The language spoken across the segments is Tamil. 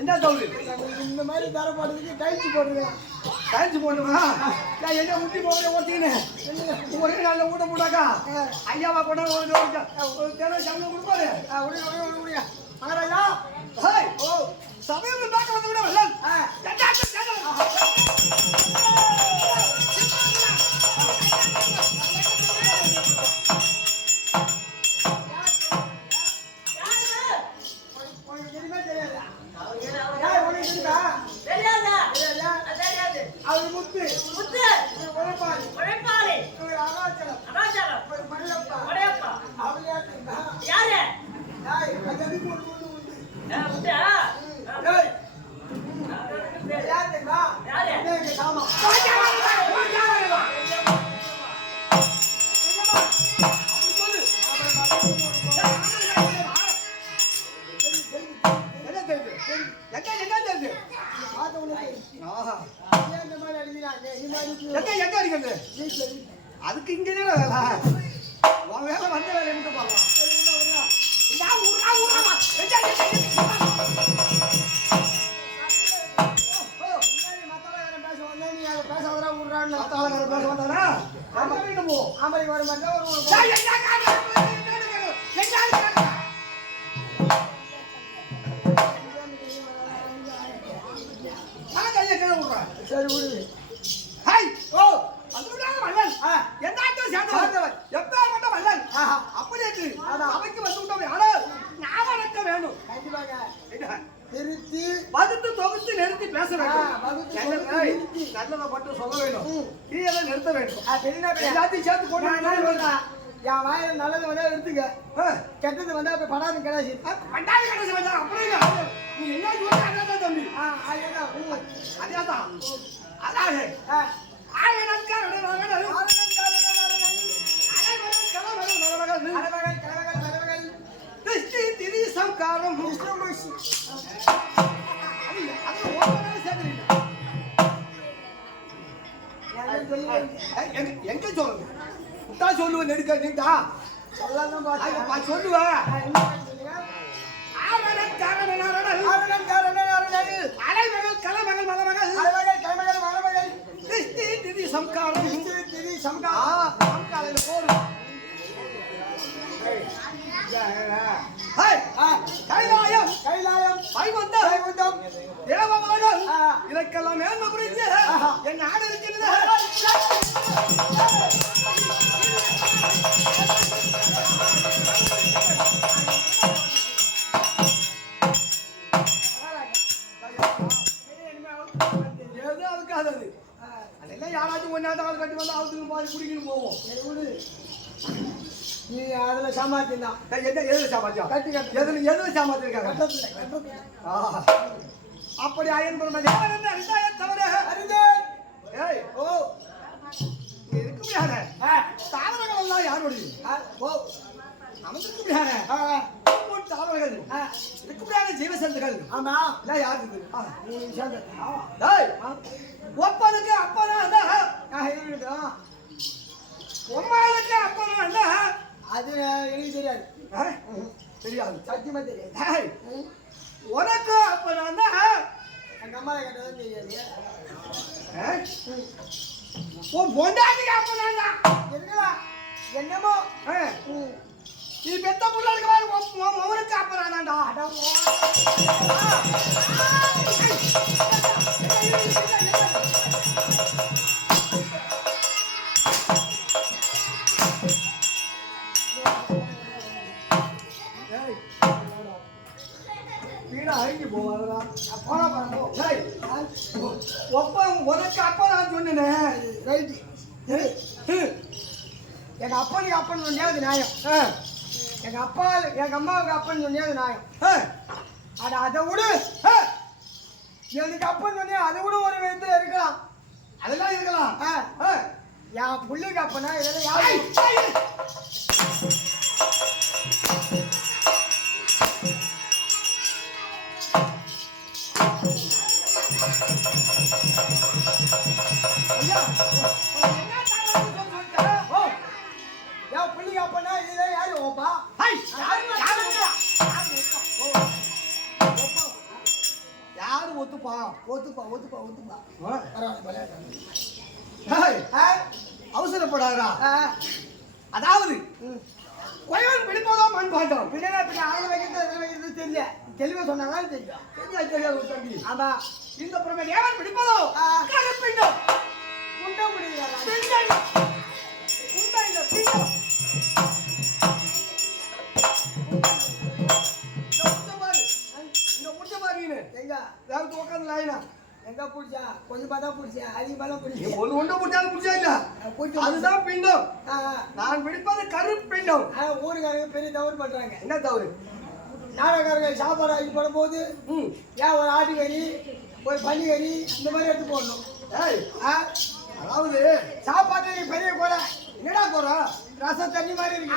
என்ன தவுள் இந்த மாதிரி தர போடுறதுக்கு டைல்ஸ் போட்டுருக்கேன். டைல்ஸ் போட்டுமா நான் என்ன முட்டி போகிறேன் ஓட்டின்னு ஒரே நாளில் ஊட்ட போட்டாக்கா ஐயாவா கொண்டா ஒரு தேவை சம்பளம் கொடுப்பாரு. உடைய மகாராஜா ஓ சபையில் பார்க்க வந்து விட வல்லன் அவர் முத்து முத்து உழைப்பாளி உழைப்பாளி அருணாச்சலம் அருணாச்சலம் உடையப்பா அவளையாட்டுங்க யாரு யாய் அகதி போட்டு முத்து ஏய் யாருங்க யாரு நீங்க சாமா அதுக்கு இங்கே வேலை உன் வேலை வந்த வேலை மட்டும் பார்க்கலாம். சரி விடு. அவைக்கு வந்து வேணும் திருத்தி பதுத்து தொகுத்து நிறுத்தி பேச வேண்டும். நல்லதை மட்டும் சொல்ல வேண்டும், கீழே நிறுத்த வேண்டும். எல்லாத்தையும் சேர்த்து போட்டு என் வாயில நல்லது வந்தா எடுத்துக்க, கெட்டது வந்தா இப்ப படாது கிடையாது. பண்டாது கிடையாது அப்புறம் நீ என்ன தம்பி அதேதான் அதாவது சம்காரம் எங்க சொல்லுங்க விட்டா சொல்லுவேன் நெடுக்க நீட்டா சொல்லலாம் சொல்லுவேன் அலைமகள் கலைமகள் மலமகள் திதி சம்காரம் சம்காரம் போடும் கைலாயம் கைலாயம் வைகுண்டம் தேவமலர்கள் இதற்கெல்லாம் மேன்மை புரிந்து என் நாடு இருக்கிறது. அதெல்லாம் யாராச்சும் ஒன்னாவது கட்டி வந்து அவத்துக்கு பாதி குடிக்கணும் போவோம். நீ அதுல சாமாத்தியம் என்ன எதுல சாமாத்தியம் கட்டி கட்டி எதுல சாமாத்திருக்காங்க அப்படி அயன் தவிர ஏய் ஓ இருக்க முடியாது தாவரங்கள் எல்லாம் யாருடைய நமக்கு இருக்க முடியாது தாவரங்கள் இருக்க முடியாத ஜீவசந்துகள் ஆமா எல்லாம் யாரு ஒப்பனுக்கு அப்பதான் உம்மாளுக்கு அப்பதான் அது எனக்கு தெரியாது தெரியாது சத்தியமா தெரியாது. உனக்கு அப்பதான் எங்க அம்மா கேட்டதும் தெரியாது. உன் பொண்டாட்டிக்கு அப்பதான் இருக்கலாம் என்னமோ நீ பெத்த புள்ளைக்கு அவனுக்கு அப்பதான்டா அழிஞ்சு போவாங்களா ஒப்ப உனக்கு அப்ப நான் சொன்னேன் ரைட்டு. எங்க அப்பனுக்கு அப்பன்னு சொன்னியா அது நியாயம். எங்க அம்மாவுக்கு அப்பன்னு சொன்னியா அது நியாயம். அதை விடு எனக்கு அப்பன்னு சொன்னியா அதை விட ஒரு விதத்துல இருக்கலாம். அதெல்லாம் இருக்கலாம். என் புள்ளிக்கு அப்பனா இதெல்லாம் யாரு புள்ளிக்கு அப்பனா இதெல்லாம் யாரு ஓப்பா யாரு ஒத்துப்பா அவசரப்படாதா. அதாவது கொயவன் பிடிப்பதோ மண் பாட்டம் பின்னாடி பின்ன ஆயிரம் வைக்கிறது தெரியல. தெளிவா சொன்னாதான் தெரியும். தம்பி ஆமா இந்த பிரமே ஏவன் பிடிப்பதோ கருப்பிண்டம் குண்டம் முடியாது. எங்க பிடிச்சா கொஞ்சம் பார்த்தா பிடிச்சா அதிகமாக பிடிச்சா ஒரு ஒன்றை பிடிச்சாலும் பிடிச்சா இல்ல அதுதான் பிண்டம். நான் பிடிப்பது கருப்பிண்டம். ஊருக்காரங்க பெரிய தவறு பண்றாங்க. என்ன தவறு? நாடகாரர்கள் சாப்பாடு ஆகி போடும்போது ஏன் ஒரு ஆட்டுக்கறி ஒரு பன்னிக்கறி இந்த மாதிரி எடுத்து போடணும். அதாவது சாப்பாட்டு பெரிய கூட என்னடா போறோம் ரசம் தண்ணி மாதிரி இருக்கு.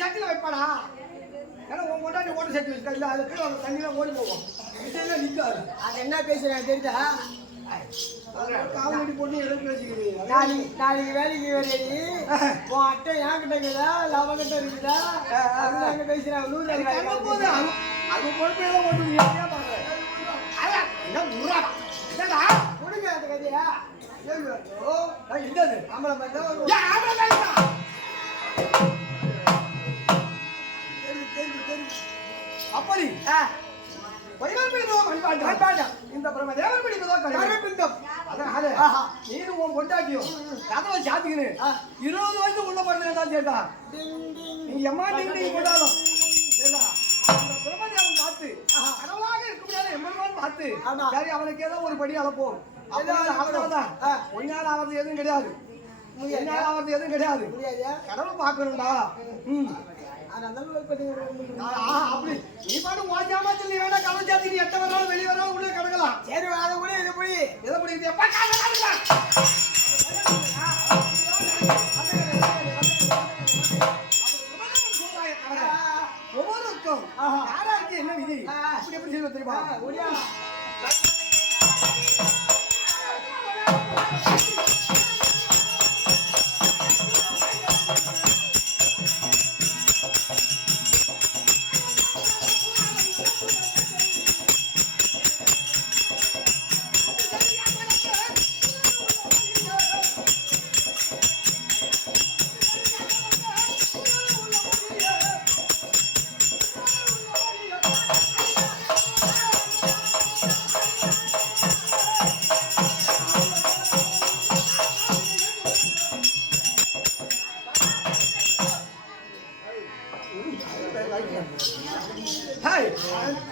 சட்டில வைப்பாடா. ஏன்னா உன் கொண்டாடி ஓட்ட சட்டி வச்சுக்கா இல்ல அது கீழே தண்ணியில ஓடி போவோம். இதெல்லாம் நிக்காது. அது என்ன பேசுறேன் தெரியுதா? காமெடி போட்டு எடுத்து வச்சுக்கிறீங்க. நாளைக்கு வேலைக்கு வேலைக்கு உன் அட்டை என்கிட்ட இருக்குதா லவங்கிட்ட இருக்குதா அதுதான் அங்க பேசுறேன். அது பொறுப்பையெல்லாம் ஓட்டுவீங்க என்னடா கொடுங்க அந்த கதையா என்னது ஆம்பளை பார்த்தா அப்படி இந்த பிரம தேவன் பிடிப்பதோ கருப்பிண்டம். அதனால நீரும் உன் பொண்டாட்டியும் கதவை சாத்திக்கின்னு 20 வயசு உள்ள பண்ணா சேட்டா நீ எம்மா நீங்க போட்டாலும் சேட்டா அந்த பிரம்மதேவன் பார்த்து கடவுளாக இருக்க முடியாத எம்மன் பார்த்து சரி அவனுக்கு ஏதோ ஒரு படி அளப்போம். அவ்வளவுதான். ஒன்னால ஆவது எதுவும் கிடையாது. என்னால ஆவது எதுவும் கிடையாது. கடவுள் பார்க்கணும்டா. அப்படி நீ பாட்டு ஓஜாம சொல்லி வேணா கடவுள் சாத்தி நீ எட்ட வராலும் வெளியே வராலும் உள்ள கிடக்கலாம். சரி அதை கூட இது போய் எதை முடியுது எப்ப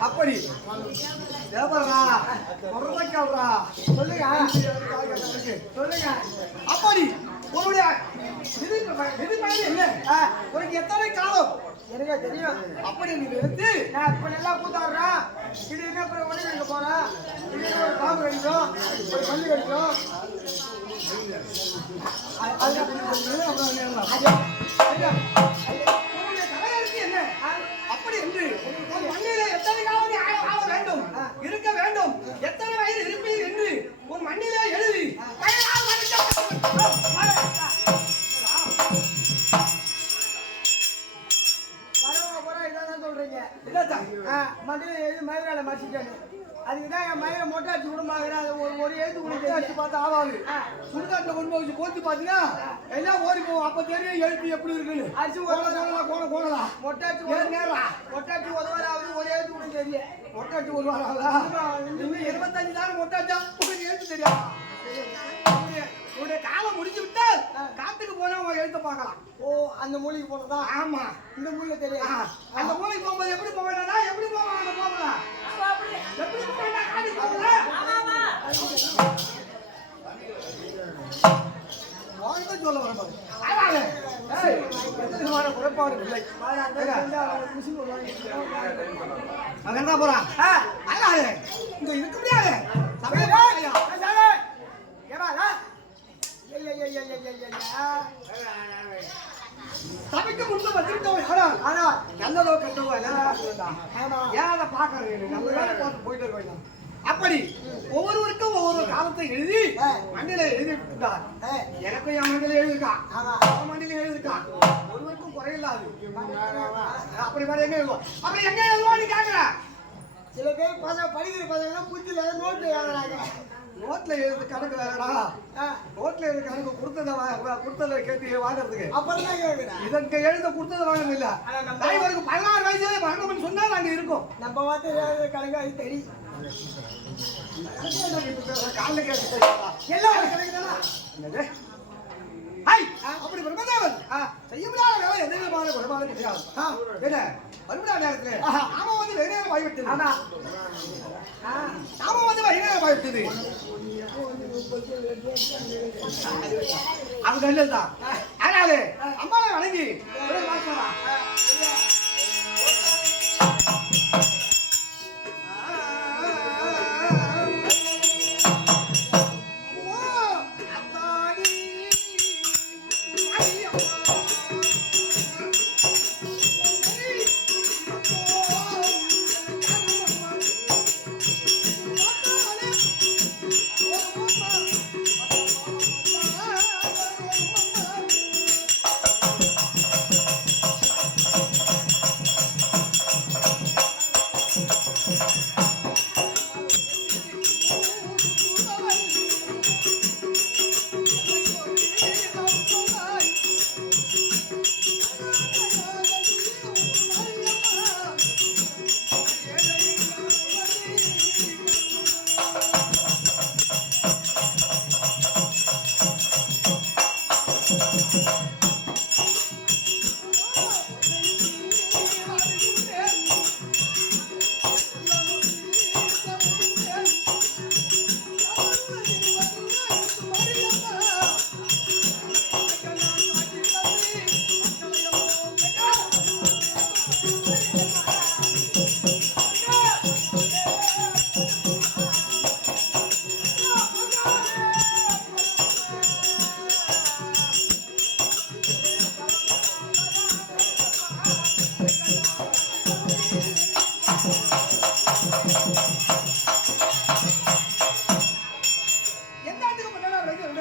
அப்படி தேவரா முருகைக்கால்ரா சொல்லுங்க சொல்லுங்க. அப்படி உன்னுடைய விதிப்பயன் என்ன? உனக்கு எத்தனை காலம் எனக்கு தெரியும். அப்படி நீ நிறுத்தி நான் இப்ப நல்லா கூத்தாடுறேன். இது என்ன அப்புறம் உடனே வைக்க போறேன். இது ஒரு பாம்பு கடிக்கும், ஒரு பல்லு கடிக்கும். என்ன அப்படி என்று மண்ணிலே எத்தனை காலம் நீ ஆள வேண்டும், இருக்க வேண்டும், எத்தனை வயது இருப்பீர் என்று உன் மண்ணிலே எழுதி மண்ணில எழுதி மயிரால மறைச்சிட்டானு. அதுக்குதான் என் மயிரை மொட்டாச்சு விடுமாங்கிறேன். ஒரு எழுத்து கொடுத்து பார்த்து ஆவாது சுடுகாட்டுல கொண்டு போய் வச்சு போச்சு பாத்தீங்கன்னா எல்லாம் ஓடி போவோம். அப்ப தெரியும் எழுத்து எப்படி இருக்குன்னு. அரிசி கோணலாம் மொட்டாச்சு நேரம் மொட்டாச்சு உதவாது ஒரு எழுத்து கூட தெரியும். மொட்டாச்சு ஒரு வாரம் இன்னும் 25 நாள் மொட்டாச்சா உங்களுக்கு எழுத்து தெரியாது. உன்னுடைய காலம் முடிஞ்சு விட்டால் காட்டுக்கு போனா உங்க எழுத்த பார்க்கலாம். ஓ அந்த மூலிக்கு போனதா? ஆமா இந்த மூலிகை தெரியாது. அந்த மூலிகை போகும்போது எப்படி போக வேண்டாம், எப்படி போவாங்க போகலாம், எப்படி போக வேண்டாம், காட்டுக்கு போகலாம். சொல்ல வரப்பாரு குறைபாடு இல்லை. அவன் என்ன போறான் இங்க இருக்க முடியாது. சபைக்கு முன்பு வந்திருக்கோம். ஆனா நல்லதோ கெட்டதோ ஏன் அதை பாக்குறது? நம்ம வேலை பார்த்து போயிட்டு இருக்கோம். அப்படி ஒவ்வொருவருக்கும் ஒவ்வொரு காலத்தை எழுதி மண்ணில எழுதி விட்டார். எனக்கும் என் மண்ணில எழுதிருக்கான், மண்ணில எழுதிருக்கான். ஒருவருக்கும் குறையில்லாது. அப்படி வேற எங்க எழுதுவோம்? அப்படி எங்க எழுதுவோம்னு கேக்குற சில பேர் பசங்க படிக்கிற பசங்க புத்தில நோட்டு எழுதுறாங்க. நோட்ல எழுது கணக்கு வேறடா. நோட்ல எழுது கணக்கு கொடுத்ததை கேட்டு வாங்குறதுக்கு அப்பதான் கேட்கிறேன். இதற்கு எழுத கொடுத்ததை வாங்கணும் இல்ல. இவருக்கு 16 வயசுல வரணும்னு சொன்னா நாங்க இருக்கோம். நம்ம பார்த்து கணக்கு அது தெரியும். காலைல கேட்டு எல்லாம் கிடைக்குதா? அப்படி பிரம்மதேவன் செய்ய முடியாத வேலை எந்த விதமான குறைபாடு கிடையாது. என்ன மறுபடியும் நேரத்தில் நாம வந்து வெகு நேரம் வாய்விட்டது. நாம வந்து வெகு நேரம் வாய்விட்டது. அது நல்லதுதான். அதனால அம்மாவை வணங்கி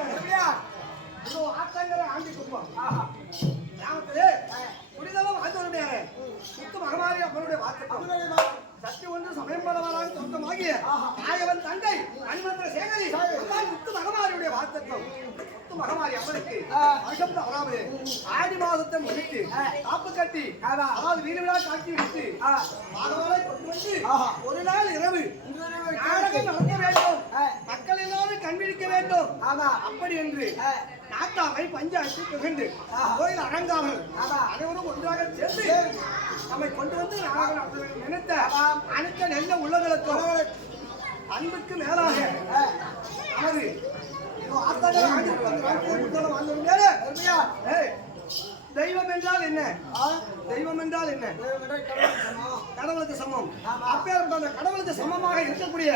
எப்படியா இதோ ஆத்தங்கர ஆண்டி குப்பம் ஆஹா கிராமத்திலே குடிதளம் வாழ்ந்தவருடைய முத்து மகமாரி அப்பனுடைய வார்த்தை சக்தி ஒன்று சமயம்பரவராக சொந்தமாகிய நாயவன் தங்கை அனுமந்திர சேகரி முத்து மகமாரியுடைய வார்த்தம் முத்து மகமாரி அம்மனுக்கு வருஷம் வராமலே ஆடி மாதத்தை முடித்து காப்பு கட்டி அதாவது வீடு விழா காட்டி விட்டு மகமாரை கொண்டு வந்து ஒரு நாள் இரவு நாடகம் நடத்த வேண்டும் மக்கள் எல்லாரும் கண்விழிக்க வேண்டும் அப்படி என்று நாட்டாமை பஞ்சாயத்து புகழ்ந்து கோயில் அறங்காமல் அனைவரும் ஒன்றாக சேர்ந்து நம்மை கொண்டு வந்து நினைத்த அனைத்த நல்ல உள்ளங்களுக்கும் அன்புக்கு மேலாக நமது தெய்வம் என்றால் என்ன தெய்வம் என்றால் என்ன கடவுளுக்கு சமம் அப்பேற்பட்ட அந்த கடவுளுக்கு சமமாக இருக்கக்கூடிய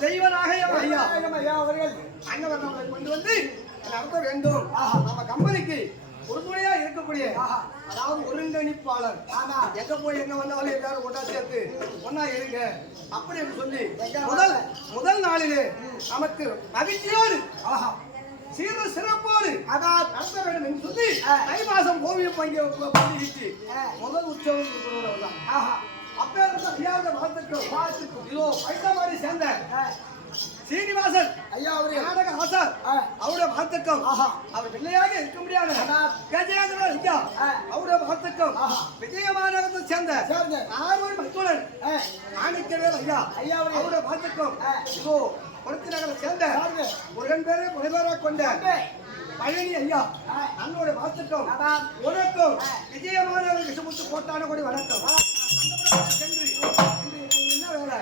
தெய்வனாக ஐயா அவர்கள் அங்கவர் நம்மளை கொண்டு வந்து நடத்த வேண்டும் நம்ம கம்பெனிக்கு உறுதுணையா இருக்கக்கூடிய அதாவது ஒருங்கிணைப்பாளர் எங்க போய் எங்க வந்தாலும் எல்லாரும் ஒன்றா சேர்த்து ஒன்னா இருங்க அப்படி என்று சொல்லி முதல் நாளிலே நமக்கு மகிழ்ச்சியோடு சீர சிறப்போடு அதான் நடத்த வேண்டும் என்று சொல்லி தை மாசம் ஓவியம் பண்டிகைக்கு முதல் உற்சவம் அப்பேற்பட்ட ஐயாவுடைய வாழ்த்துக்கும் இதோ பைசாமாரி சேர்ந்த சீனிவாசன் ஐயா அவரு நாடக ஆசார் அவருடைய வாழ்த்துக்கள் அவர் பிள்ளையாக இருக்க முடியாது கஜேந்திரன் ஐயா அவருடைய வாழ்த்துக்கள் விஜயமாநகரத்தை சேர்ந்த ஆர்வன் மத்துடன் மாணிக்கவேல் ஐயா அவருடைய வாழ்த்துக்கள் இதோ பொருத்தி நகரை சேர்ந்த முருகன் பேரை புனைவராக கொண்ட பழனி ஐயா நம்மளுடைய வாழ்த்துக்கள் உனக்கும் விஜயமாநகர் விஷமுத்து கோட்டான கொடி வணக்கம் சென்று என்ன வேலை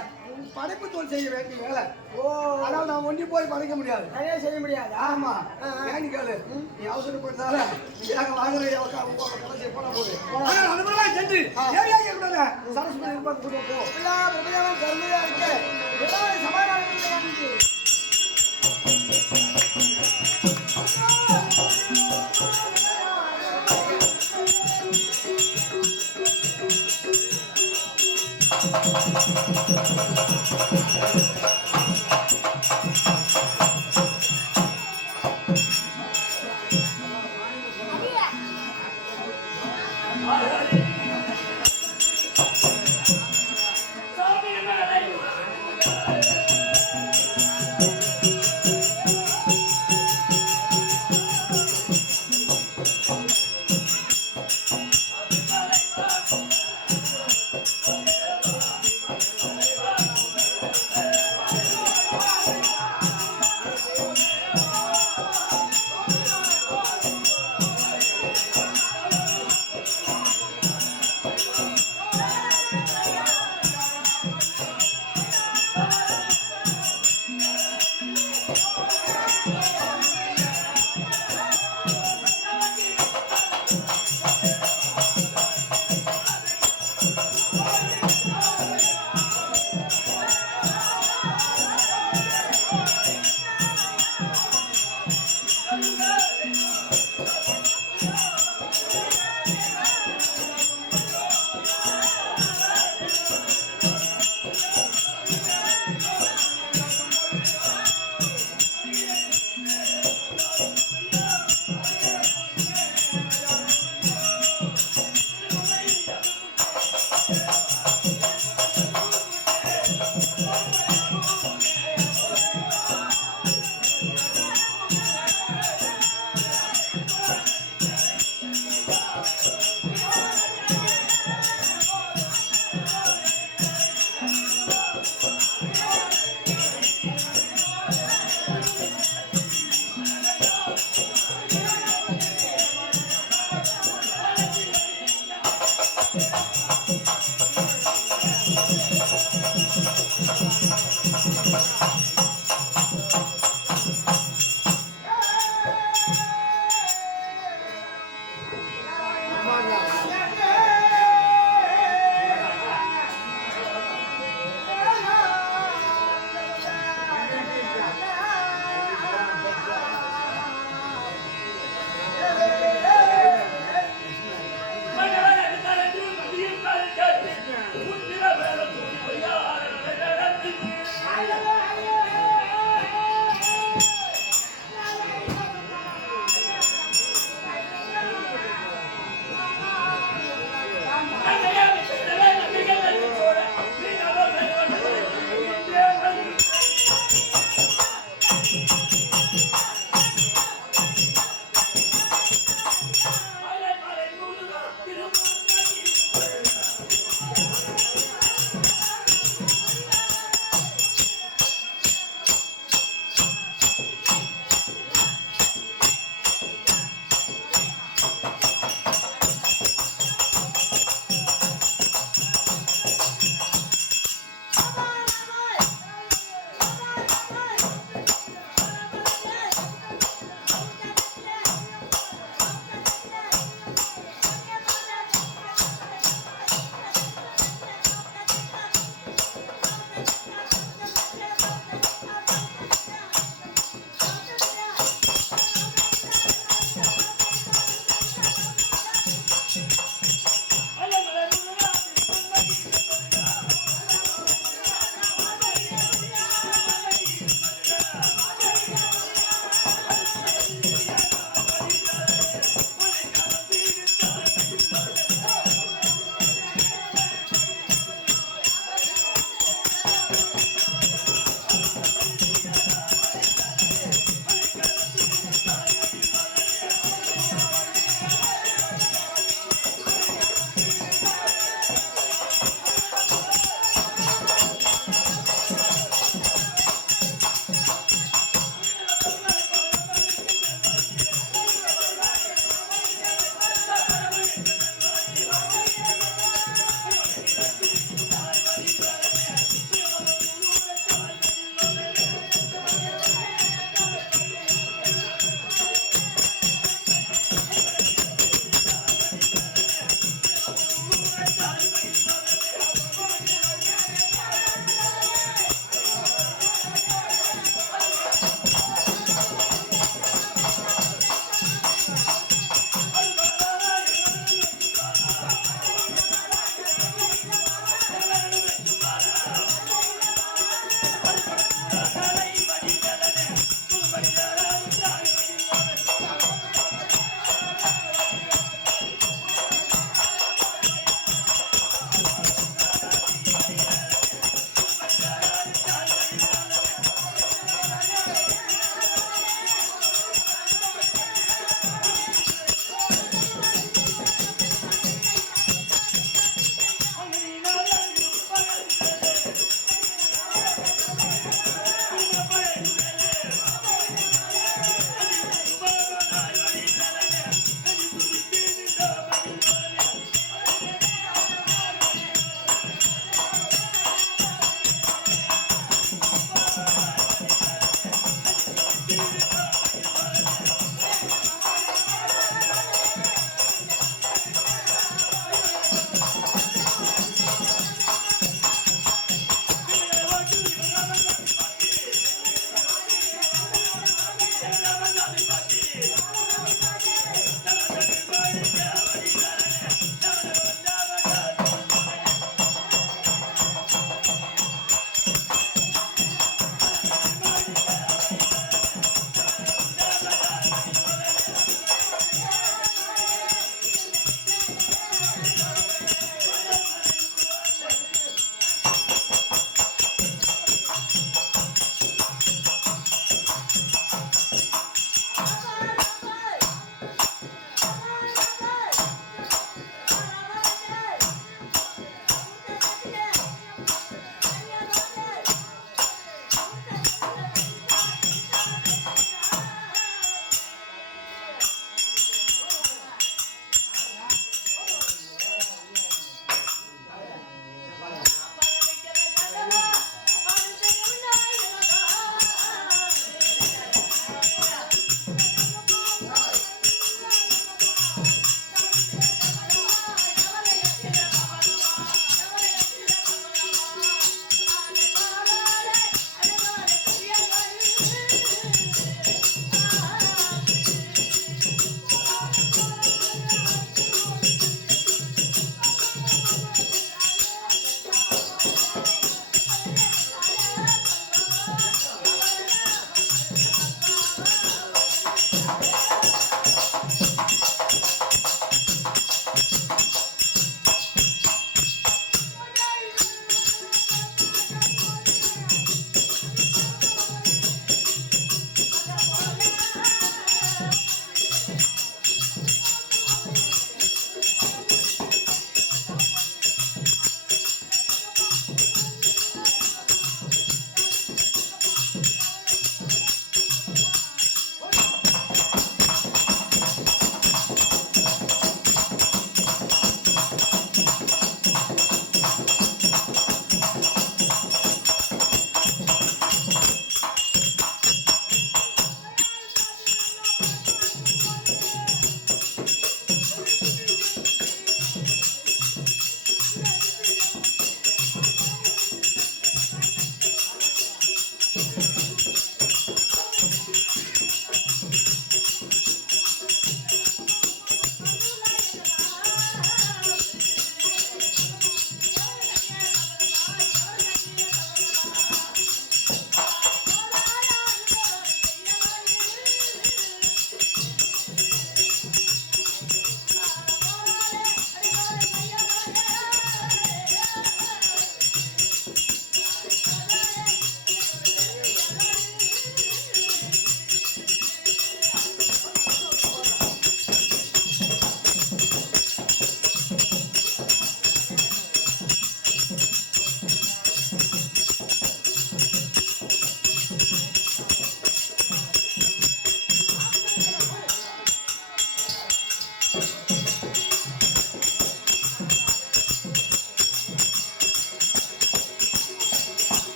படைப்பு தோல் செய்ய வேண்டிய வேலை ஆனால் நான் ஒண்டி போய் படைக்க முடியாது நிறைய செய்ய முடியாது ஆமா ஏன்னு கேளு நீ அவசரப்படுறதால வாங்குற போன போது ஆனால் சென்று ஏரியா கூட சரஸ்வதி இருப்பாங்க போ கருமையா இருக்கு சமாதானம்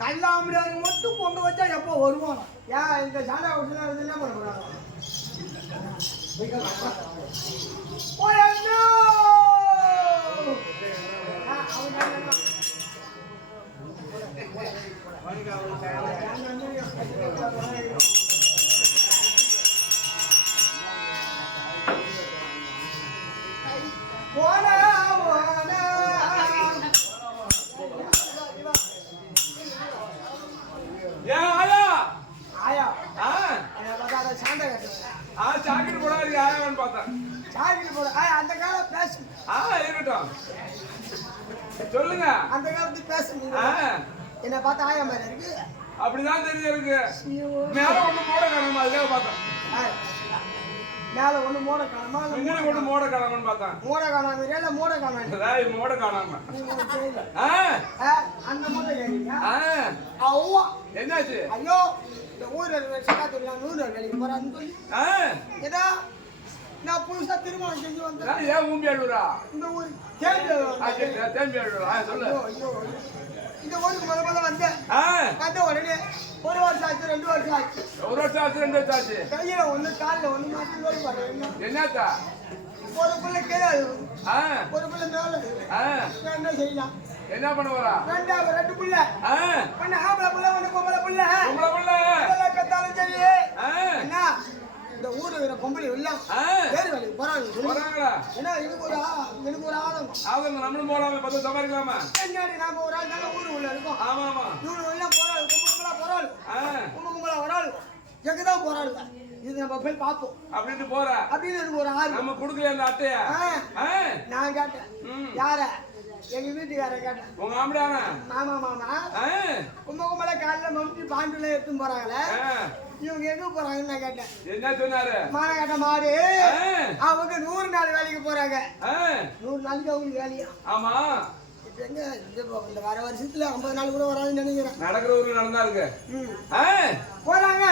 கல்லாமடியாரு மட்டும் கொண்டு வச்சா எப்போ வருவான்? ஏன் இந்த சாண்டா ஹவுஸ்ல என்ன பண்ண போறாங்க? சாக்கிட்டு போடாது யாரான்னு பார்த்தேன். சாக்கிட்டு போட அந்த காலம் பேசு. இருக்கட்டும் சொல்லுங்க. அந்த காலத்து பேசு. என்ன பார்த்தா ஆயா மாதிரி இருக்கு. அப்படிதான் தெரியுது இருக்கு. மேல ஒண்ணு மோட காரணமா அதுக்காக பார்த்தேன். மேல ஒண்ணு மோட காரணமா முன்னாடி ஒண்ணு மோட காரணம்னு பார்த்தேன். மோட காரணம் இல்ல மோட காரணம். மோட காரணமா அந்த மோட கேட்டீங்க. அவ்வா என்னாச்சு? ஐயோ இந்த ஊர்ல சகாத்துல 100 வேலைக்கு போறான்னு சொல்லி ஏதா நான் புதுசா திருமணம் செஞ்சு வந்தேன். ஏன் ஊம்பியாடுறா? இந்த ஊர் தேம்பியாடுறா சொல்லு. இந்த ஊருக்கு முதல்ல வந்தேன். வந்த உடனே 1 வருஷம் ஆச்சு 2 வருஷம் ஆச்சு. 1 வருஷம் ஆச்சு 2 வருஷம் ஆச்சு. கையில ஒண்ணு காலில் ஒண்ணு மாட்டி நோய் பாருங்க. என்னத்தா? ஒரு பிள்ளை கீழே ஒரு பிள்ளை மேல என்ன செய்யலாம்? என்ன பண்ண போறா? 2 பிள்ளை. ஒண்ணு ஆம்பளை பிள்ளை ஒண்ணு பொம்பளை பிள்ளை. பெத்தாலும் சரி. என்ன இந்த ஊரு இருக்கிற பொம்பளை எல்லாம் வேறு வேலைக்கு போறாங்க. ஏன்னா எனக்கு ஒரு ஆதங்கம். நம்மளும் போறாங்க 10 சம்பாதிக்கலாமா? பின்னாடி நாம ஒரு ஆள் தானே ஊரு உள்ள இருக்கோம். ஆமா ஆமா. இவனு எல்லாம் போறாள் கும்பலா போறாள். கும்பலா வராள். எங்கதான் போறாளுங்க? இது நம்ம போய் பார்ப்போம் அப்படின்னு போற. அப்படின்னு எனக்கு ஒரு ஆள். நம்ம கொடுக்கல அந்த அட்டைய. நான் கேட்டேன். யார? எங்க வீட்டுக்கார கேட்டேன். உங்க ஆம்படானா? மாமா. கும்பகும்பல காலைல மம்டி பாண்டுல எடுத்து போறாங்களே. இவங்க எங்க போறாங்கன்னு நான் கேட்டேன். என்ன சொன்னாரு? மாட கேட்ட மாடு அவங்க 100 நாள் வேலைக்கு போறாங்க. 100 நாளைக்கு அவங்களுக்கு வேலையா? ஆமா. எங்க இந்த வர வருஷத்துல 50 நாள் கூட வராதுன்னு நினைக்கிறேன். நடக்கிற ஊருக்கு நடந்தா இருக்கு. போறாங்க.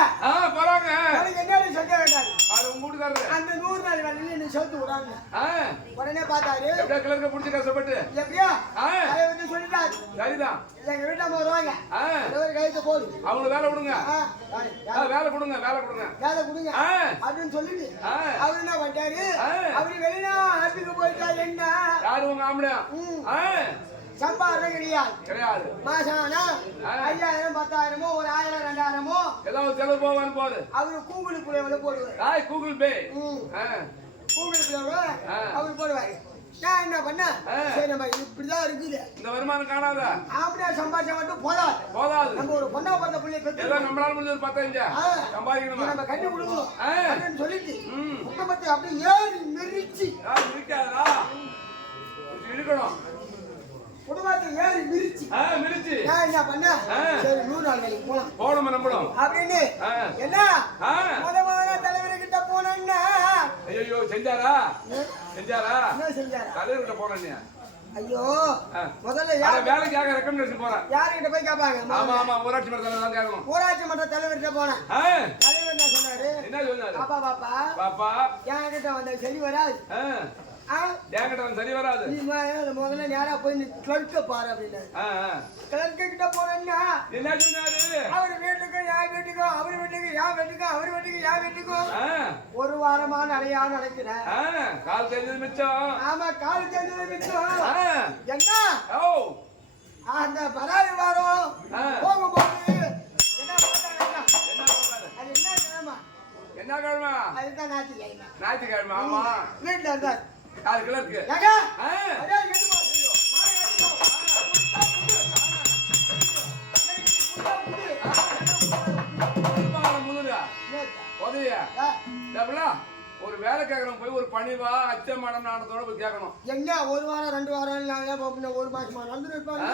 போறாங்க. எனக்கு என்னடி சொல்ல வேண்டாம். அது உங்க வீட்டுக்காரரு. அந்த 100 நாள் வேலையில என்ன சொல்லிட்டு விடாங்க. உடனே பார்த்தாரு. எப்படியா கிளர்க்க புடிச்சு கஷ்டப்பட்டு. எப்படியா? அதை வந்து சொல்லிட்டாரு. சரிதான். எங்க வீட்டாம வருவாங்க. ஒரு கைத்து போடு. அவங்களுக்கு வேலை கொடுங்க. வேலை கொடுங்க. வேலை கொடுங்க. அப்படின்னு சொல்லிட்டு அவரு என்ன பண்ணிட்டாரு? அவரு வெளிநாட்டுக்கு போயிட்டா என்ன? யாரு உங்க ஆம்பளையா? சம்பாதம் கிடையாது. மாசம் 5000 10,000 ஒரு 1000 2000 ஏதாவது செலவு போவான்னு போது அவரு கூகுள் பே போடுவாரு. கூகுள் பே அவரு போடுவாரு. நான் என்ன பண்ண? சரி நம்ம இப்படிதான் இருக்குது. இந்த வருமானம் காணாத அப்படியே சம்பாதிச்சா மட்டும் போதாது. நம்ம ஒரு பொண்ணா பிறந்த பிள்ளைய பெற்று எல்லாம் நம்மளால முடிஞ்சது 15 சம்பாதிக்கணும். நம்ம கட்டி கொடுக்கணும் அப்படின்னு சொல்லிட்டு குடும்பத்தை அப்படியே ஏறி மிரிச்சு இருக்காதா இருக்கணும். குடும்பத்தை ஏறி மிரிச்சு நான் என்ன பண்ண? சரி 100 நாள் வேலைக்கு போலாம் நம்பணும் அப்படின்னு என்ன முதல்ல தலைவர்கிட்ட போனேன்னா ஐயோ செஞ்சாரா? என்ன செஞ்சாரா? தலைவர்கிட்ட போனேன். ஐயோ முதல்ல வேலைக்காக ரெக்கமெண்டேஷன் போறேன். யாருகிட்ட போய் கேட்பாங்க? ஆமா ஊராட்சி மன்ற தலைவர் தான் கேட்கணும். ஊராட்சி மன்ற தலைவர்கிட்ட போனேன். தலைவர் என்ன சொன்னாரு? பாப்பா என்கிட்ட வந்த சரி வராது. சரி வராது. முதல்ல நேரா போய் கிளர்க்க பாரு அப்படின்னு கிளர்க்க கிட்ட போனேன்னா என்ன சொன்னாரு? அவர் வீட்டுக்கும் என் வீட்டுக்கும் அவர் வீட்டுக்கு என் வீட்டுக்கும் அவர் வீட்டுக்கு என் வீட்டுக்கும் 1 வாரமா நடக்கிறேன். கால் தெரிஞ்சது மிச்சம். ஆமா கால் தெரிஞ்சது மிச்சம். என்ன அந்த பராரி வாரம் போகும்போது என்ன பார்த்தாங்க? என்ன சொல்றாரு? அது என்ன கிழமை? என்ன கிழமை? அதுதான் ஞாயிற்றுக்கிழமை. ஞாயிற்றுக்கிழமை. ஆமா. வீட்டுல இருந்தார். யாரு கிழக்கு? ஏங்க? அதே கெட்டு போ. ஒரு வேலை கேட்கறோம் போய் ஒரு பணிவா அச்ச மடம் நாடத்தோட போய் கேட்கணும். எங்க ஒரு வாரம் 2 வாரம் ஒரு மாசமா நடந்து இருப்பாங்க.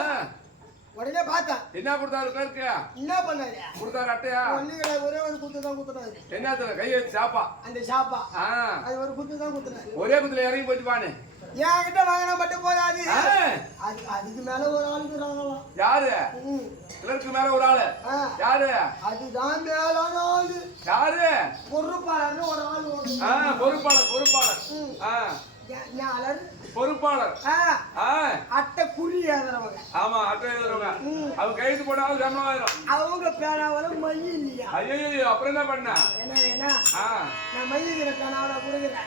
உடனே பார்த்தேன். என்ன கொடுத்தாரு பேருக்கு? என்ன பண்ணாரு? கொடுத்தாரு அட்டையா? ஒரே ஒரு குத்து தான் குத்துறாரு. என்னத்துல கை வச்சு சாப்பா? அந்த சாப்பா. அது ஒரு குத்து தான் குத்துறாரு. ஒரே குத்துல இறங்கி போச்சு பானு. என்கிட்ட வாங்கினா மட்டும் போதாது. அதுக்கு மேல ஒரு ஆளு இருக்கிறாங்களாம். யாரு? கிளர்க்கு மேல ஒரு ஆளு. யாரு? அதுதான் மேலான ஆளு. யாரு? பொறுப்பாளர்னு ஒரு ஆளு. பொறுப்பாளர். பொறுப்பாளர். அட்டை குறி எழுதுறவங்க. ஆமா, அட்டை எழுதுறவங்க. அவங்க கைது போட்டாலும் சம்பளம். அவங்க பேனாவில மை இல்லையா? ஐயோ, அப்புறம் என்ன பண்ண? என்ன நான் மையிற பேனாவில கொடுக்குறேன்.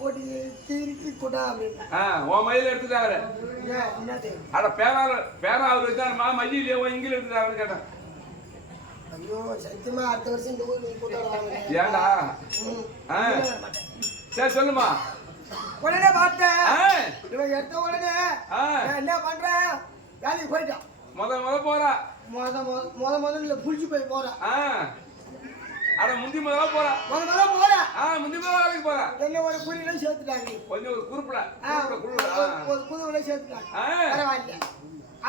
போட்டி திருப்பி கொடா அப்படின்னா உன் மயில எடுத்துட்டாரு. என்னது? அட பேனா அவர் வச்சாருமா, மைய இல்லையா இங்கில எடுத்துட்டாருன்னு கேட்டேன். ஐயோ சத்தியமா அடுத்த வருஷம் இந்த ஊர் நீ கூட்டாடுவாங்க. ஏண்டா? சரி சொல்லுமா. உடனே பார்த்தேன். இவன் எடுத்த உடனே நான் என்ன பண்றேன்? வேலைக்கு போயிட்டான். முத போறா. முதல்ல புளிச்சு போய் போறேன். அட முந்தி முதல்ல போறா. போறேன். முந்தி முதல்ல வேலைக்கு போறா. என்ன ஒரு குழியில சேர்த்துட்டாங்க. கொஞ்சம் ஒரு குறுப்புல ஒரு குழுவில சேர்த்துட்டாங்க. பரவாயில்ல.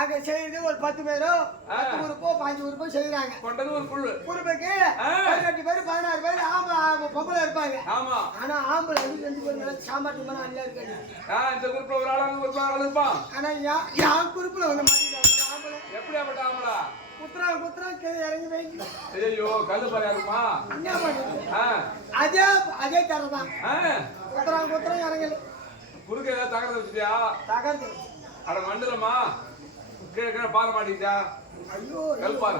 அங்க செய்து ஒரு 10 பேரோ 10 உறுப்போ 5 உறுப்போ செய்யறாங்க. கொண்டது ஒரு குழு. குழுவுக்கு 18 பேர் 16 பேர் ஆம்பளை பொம்பளை இருப்பாங்க. ஆமா. ஆனா ஆம்பளை 2 பேர் சாம்பார் மன அல்ல இருக்காங்க. இந்த குரூப்ல ஒரு ஆளா ஒரு ஆள் இருப்பான். ஆனா யார் குரூப்ல வந்து மாட்டிட்டாங்க ஆம்பளை. எப்படியாப்பட்ட ஆம்பளை? குத்ரா கீழே இறங்கி வைங்க. ஐயோ கல்லு பாரு இருக்குமா? என்ன பண்ணுது? அதே தரதான். குத்ரா இறங்கல. குறுக்க ஏதாவது தகரத்தை வச்சுட்டியா? தகரத்தை. அட மண்டலமா கீழே பார மாட்டீங்களா? ஐயோ கல்பாரு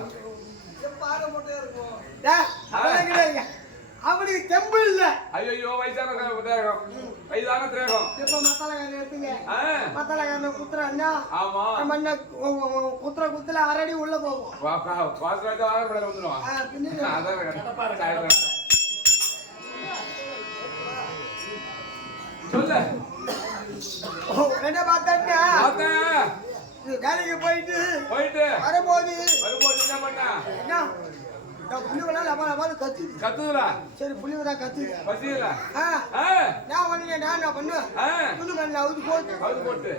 பார மட்டும் இருக்கும். அவனுக்கு தெம்பு இல்ல. ஐயோ வயசான தேகம், வயதான தேகம். இப்ப மத்தாலகாரன் எடுத்துங்க. மத்தாலகாரன் குத்துறான்னா ஆமா மண்ண குத்துற அரடி உள்ள போகும். வாசலாக ஆகப்பட வந்துடும். சொல்லு. என்ன பார்த்தா வேலைக்கு போயிட்டு வரும்போது என்ன பண்ண? புள்ளிவெல்லாம் லபாலபான்னு கத்துதுடா. சரி புள்ளிவெல்லாம் கத்துது. பசியில நான் பண்ணீங்க நான் என்ன பண்ணுவேன்? துணி மண்ணில் அவுத்து போட்டு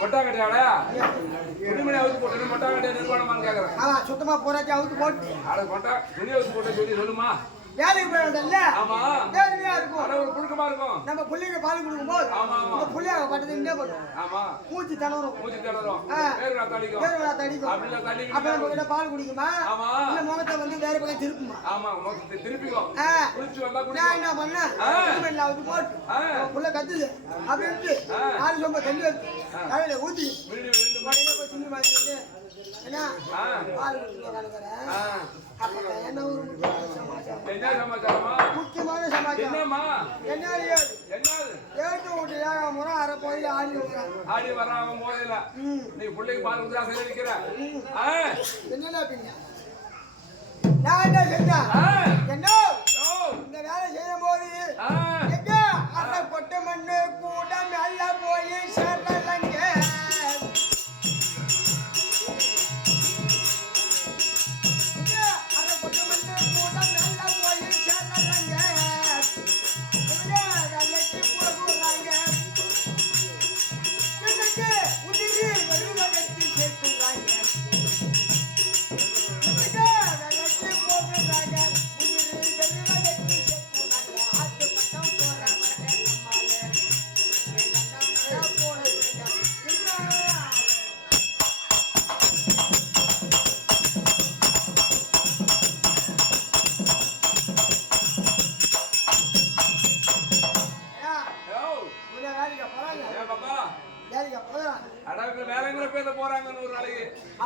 மொட்டா கட்டியாடா துணிமணி அவுத்து போட்டு மொட்டா கட்டியா நிர்வாணமான்னு கேட்கறேன். சுத்தமா போராட்டி அவுத்து போட்டு அட மொட்டா துணி அவுத்து போட்டு சொல்லி சொல்லுமா. வேலைக்கு போய் வந்தல்ல. ஆமா. வேலையா இருக்கும். அட ஒரு புழுக்கமா இருக்கும். நம்ம புள்ளைங்க பால் குடிக்கும்போது ஆமா நம்ம புள்ளைங்க பட்டது என்ன பண்ணும்? ஆமா. மூச்சு தளரும். வேர்வை தடிக்கும். அப்படில தடிக்கும். அப்ப நம்ம கிட்ட பால் குடிக்குமா? ஆமா. இல்ல முகத்தை வந்து வேற பக்கம் திருப்புமா? ஆமா, முகத்தை திருப்பிக்கும். குளிச்சு வந்தா குடிக்கும். நான் என்ன பண்ணேன்? துணிமணில அவுத்து போட்டு புள்ள கத்துது. அப்படின்ட்டு 4 சொம்ப தண்ணி எடுத்து தலையில ஊத்தி துணி மாத்திட்டு என்ன பால் குடிக்க கலக்குறேன். என்ன ஒரு முக்கியமான சமாச்சாரம். என்னம்மா? என்னது? ஏட்டு விட்டு ஏழாம் முறை அரை கோயில் ஆடி வர்றாங்க போதையில நீ பிள்ளைக்கு பால் கொடுத்தா சரி அடிக்கிற. என்னடா பின்ன நான் என்ன செஞ்சேன்? என்ன இந்த வேலை செய்யும் போது எங்க அரை கொட்டை மண்ணு கூட மேல போய் சேர்றலங்க.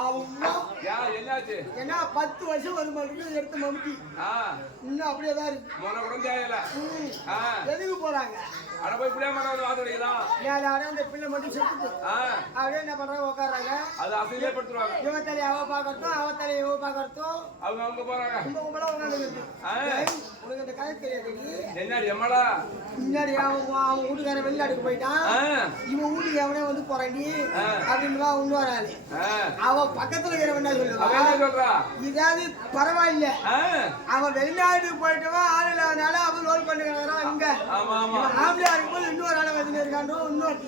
அவ்வளோ என்னாச்சு? ஏன்னா 10 வருஷம் ஒரு மறுபடியும் எடுத்து மம்முட்டி இன்னும் அப்படியே தான் இருக்கு. முறை கூட தேவையில்ல. எதுக்கு போறாங்க? அட போய் இப்படியே மாட்டாங்க வாதுடிக்கலாம். யாரும் அந்த பிள்ளை மட்டும் செத்துட்டு அப்படியே என்ன பண்றாங்க? உட்கார்றாங்க. அது அசையிலே படுத்துருவாங்க. இவ தலையை அவ பாக்கறதும் அவ தலையை இவ பாக்கறதும் அவங்க போறாங்க. இந்த கும்பலா உட்காந்துருக்கு. உனக்கு இந்த கதை தெரியாது. என்னடி எம்மடா? முன்னாடி அவன் வீட்டுக்கார வெளிநாட்டுக்கு போயிட்டான். இவன் வீட்டுக்கு எவனே வந்து போறாண்டி அப்படின்னு ஒண்ணு வராது. அவ பக்கத்துல இருக்கிறவன் என்ன சொல்றா? இதாவது பரவாயில்ல. அவன் வெளிநாட்டுக்கு போயிட்டவன் ஆள் இல்லாதனால அவன் ரோல் பண்ணிக்கிறான். இங்க ஆம்பளையா இருக்கும்போது இன்னொரு ஆளை வந்து இருக்காண்டோ இன்னொரு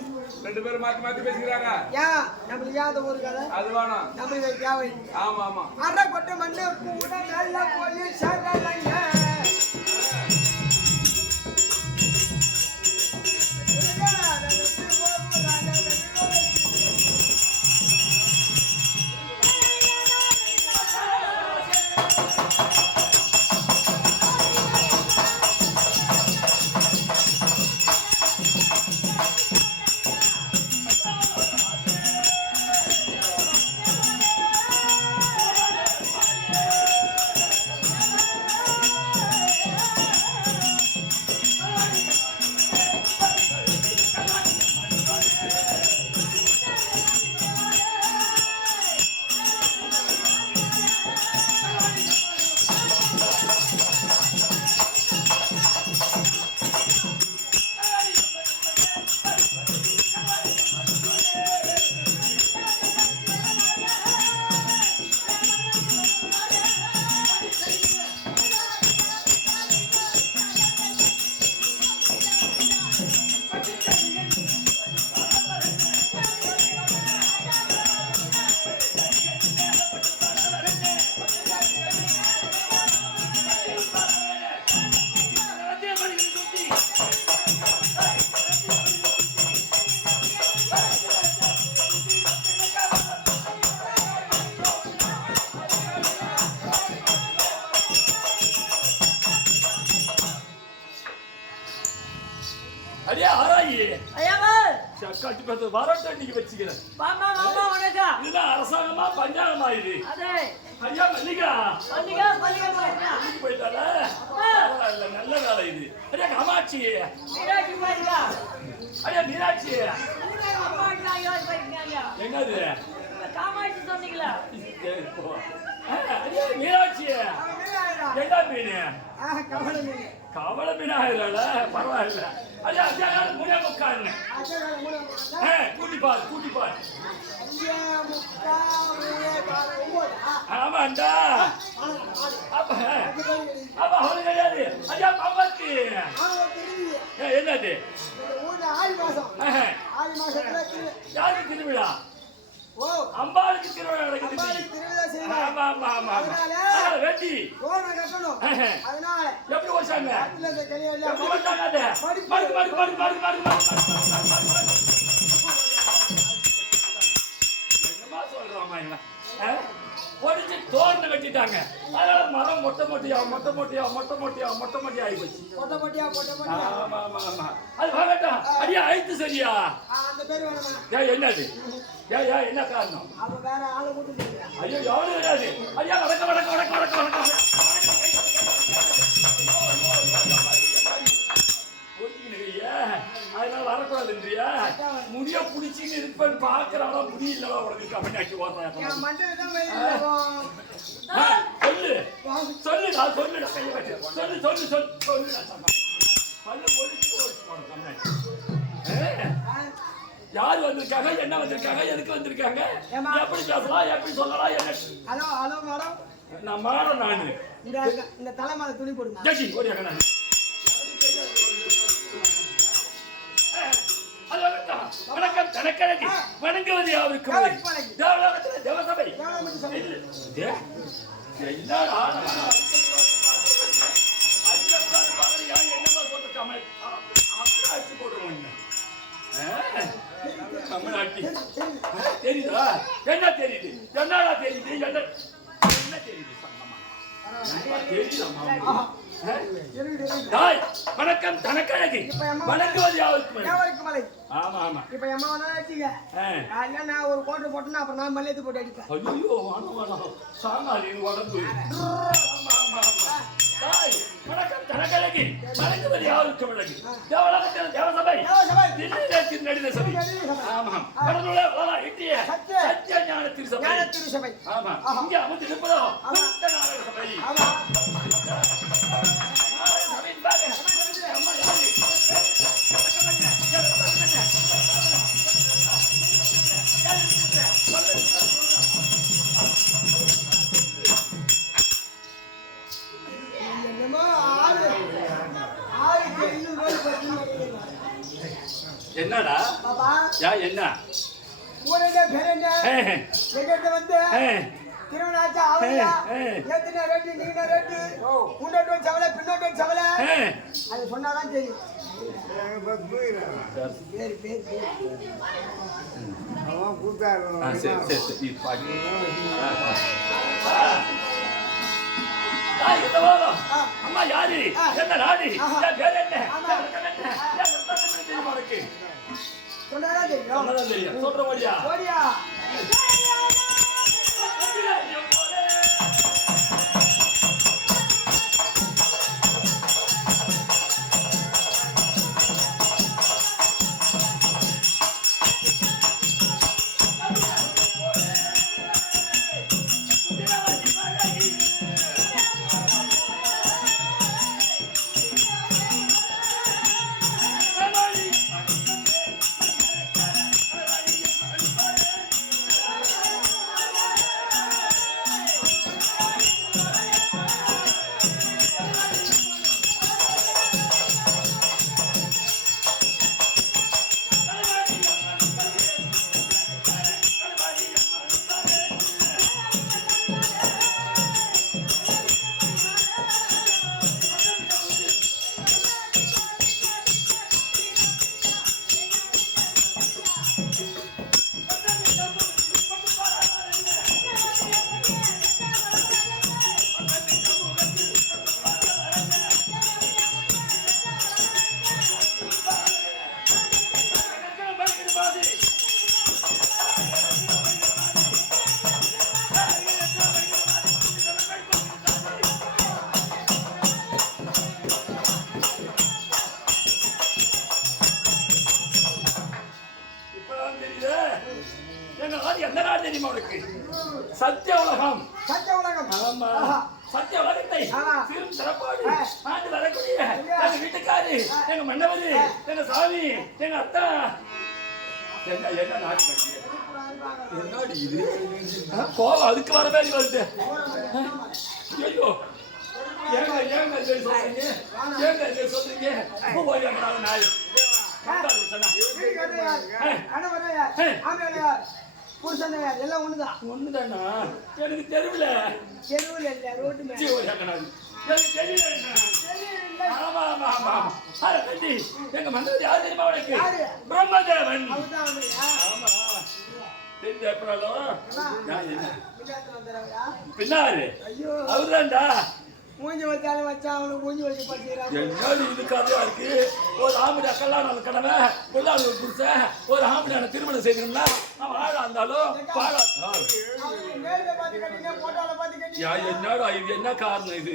2 பேரும் மாத்தி மாத்தி பேசிக்கிறாங்க. ஏன் நம்மளுக்கு யாத ஒரு கதை அது வேணாம். நம்மளுக்கு தேவை. ஆமா அரை கொட்டை மண்ணு கூட நல்லா போய் சாகலைங்க. அடியே ஆராயி ஐயாமா சக்காட்டி பார்த்து வரட்டும் இன்னைக்கு வச்சுக்கிறேன். மாமா மாமா வணக்கம். இதுதான் அரசாங்கமா பஞ்சாங்கமா இது? அதே ஐயா மல்லிகா போயிட்டா போயிட்டால இல்ல நல்ல வேலை இது. அடியா காமாட்சி மீனாட்சி போயிருக்கா. அடியா மீனாட்சி அம்மா போயிருக்காங்க. என்னது காமாட்சி சொன்னீங்களா? அடியா மீனாட்சி என்ன மீன்? கவலை மீன். கவலை மீன் ஆயிரல பரவாயில்ல. அடியா அஜா முனே முக்கான்னு கூட்டி பாரு ஆமாண்டா. அப்ப அவனு கிடையாது. ஐயா பாப்பாத்தி என்னது யாருக்கு திருவிழா? அம்பாளுக்கு திருவிழா நடக்குது. வெட்டி எப்படி வச்சாங்க? எப்படி வச்சாங்க? என்னமா சொல்றாமா இவன்? பொடிச்சு தோர்ந்து வெட்டிட்டாங்க. அதனால மரம் மொட்டை மொட்டையா ஆகி போச்சு. அது வாங்கட்டும். அடியா ஐத்து சரியா? என்னது என்ன காரணம்? ஐயோ எவ்வளவு கிடையாது. ஐயா வடக்க அதனால வரக்கூடாதுன்றியா? முடிய புடிச்சின்னு இருப்பேன் பாக்குறானா முடியலவா உனக்கு கம்மியாக்கி ஓடுறேன். சொல்லு நான் சொல்லுடா சொல்லு பல்லு பொடிச்சு யாரு வந்திருக்காங்க? என்ன வந்திருக்காங்க? எதுக்கு வந்திருக்காங்க? எப்படி பேசலாம்? எப்படி சொல்லலாம்? என்ன நான் மாடம் நானு இந்த தலைமால துணி போடுங்க. ஜெகி ஓடியாங்க நான் வணக்கம் கணக்கழகி வணங்குவது யாருக்கு? தேவசபை என்னடா தெரியுதா? என்ன தெரியுது? என்னடா தெரியுது? என்ன தெரியுது? சங்கமா தெரியல மாமா. ஆஹா. இருக்குது. தாய் வணக்கம் தனக்கழகி. வணங்குவது யாருக்கு? யாவருக்கு மலை. ஆமா ஆமா. இப்ப எம்மா வந்தா வச்சுக்க. காலையில நான் ஒரு கோட்டை போட்டேன்னா அப்புறம் நான் மல்லியத்து போட்டு அடிப்பேன். ஐயோ வாணம் சாமாரி உடம்பு. ஆமா ஆமா ஆமா. தாய் வணக்கம் தனக்கழகி. வணங்குவது யாருக்கு மழகி? தேவலோகத்தில் தேவசபை. தில்லையில் நடின சபை. ஆமா. கடலுள்ள வளா இட்டிய சத்திய ஞான திருசபை. ஞான திருசபை. ஆமா. இங்க அமர்ந்து இருப்பதோ புத்த நாடக சபை. ஆமா. சபையின் பாக. அம்மா யாரு? என்னமோ ஆறு எண்ணூறு ரூபாய் பத்தி என்னடா பாப்பா யா என்ன ஊரே பேர் என்ன எங்கிட்ட வந்து திருமணம் ஆச்சா அவளையா எத்தனை ரேட்டு நீங்க ரேட்டு முன்னோட்டு சவலை பின்னோட்டு சவலை அது சொன்னாதான் தெரியும் பேர் பேர் சரி சரி பாடி இந்த வாரம் அம்மா யாரு என்ன நாடு பேர் என்ன சொன்னாதான் தெரியும் சொல்ற மாதிரியா ஓடியா சத்திய உலகம் சத்திய உலகம் ஆமா சத்திய உலகத்தை சிறும் சிறப்போடு ஆண்டு வரக்கூடிய எங்க வீட்டுக்காரு எங்க மன்னவரு எங்க சாமி எங்க அத்தா என்ன என்ன நாட்டு என்னடி இது கோவம் அதுக்கு வர மாதிரி வருது ஐயோ ஏங்க ஏங்க சொல்றீங்க ஏங்க சொல்றீங்க நாய் புருஷன் எல்லாம் ஒண்ணுதான் ஒண்ணுதானா எனக்கு தெருவில் தெருவில் இல்ல ரோட்டு மேல எனக்கு தெரியல ஆமா ஆமா ஆமா எங்க மந்திரி யார் தெரியுமா உனக்கு பிரம்மதேவன் ஆமா பின்னாரு அவர்தான்டா மூஞ்சி வச்சாலும் வச்சா அவனுக்கு மூஞ்சி வச்சு படிக்கிறான் என்னது இது கதையா இருக்கு ஒரு ஆம்படியா கல்யாணம் கடமை பொல்லாத ஒரு புருஷன் ஒரு ஆம்படியான திருமணம் செய்யணும்னா அவன் ஆளா இருந்தாலும் என்னடா இது என்ன காரணம் இது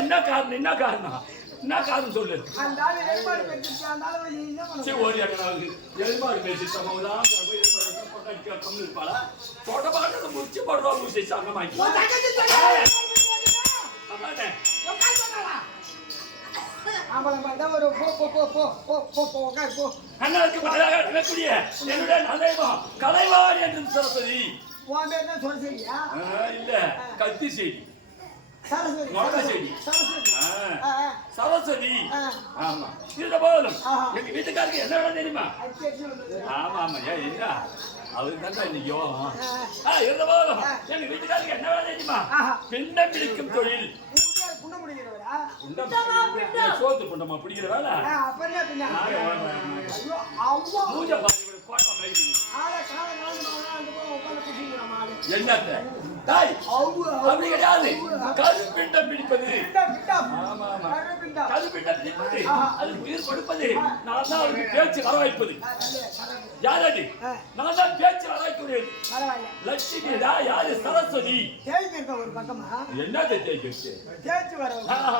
என்ன காரணம் என்ன காரணம் என்ன காரணம் சொல்லு எருமாடு பேசிட்டோம் இருப்பாளா போட்ட பாட்டு முடிச்சு போடுறோம் சங்கமாக்கி கலைவாணி என்று சரஸ்வதி இல்ல கத்தி செய்தி சரஸ்வதி ஆமா இருந்த போதும் எங்க வீட்டுக்காருக்கு என்ன வேணும் தெரியுமா ஆமா ஆமா ஏன் என்ன அவருக்கு தான் இன்னைக்கு இருந்த போதும் எங்க வீட்டுக்காருக்கு என்ன வேணும் தெரியுமா பிண்டம் பிடிக்கும் தொழில் சோத்து புண்டமா பிடிக்கிற வேலை என்னத்த டேய், அப்படி கிடையாது. கருப்பிண்டம் பிடிப்பது. ஆமா, ஆமா. கருப்பிண்டம் பிடிப்பது. அதுக்கு உயிர் கொடுப்பது. நான் தான் அவருக்கு பேச்சு வர வைப்பது. யாரடி? நான் தான் பேச்சு வர வைக்கிறேன். லட்சுமி யாரு? சரஸ்வதி. ஒரு பக்கமா என்னது தேய்க்கிறது? தேய்ச்சி வர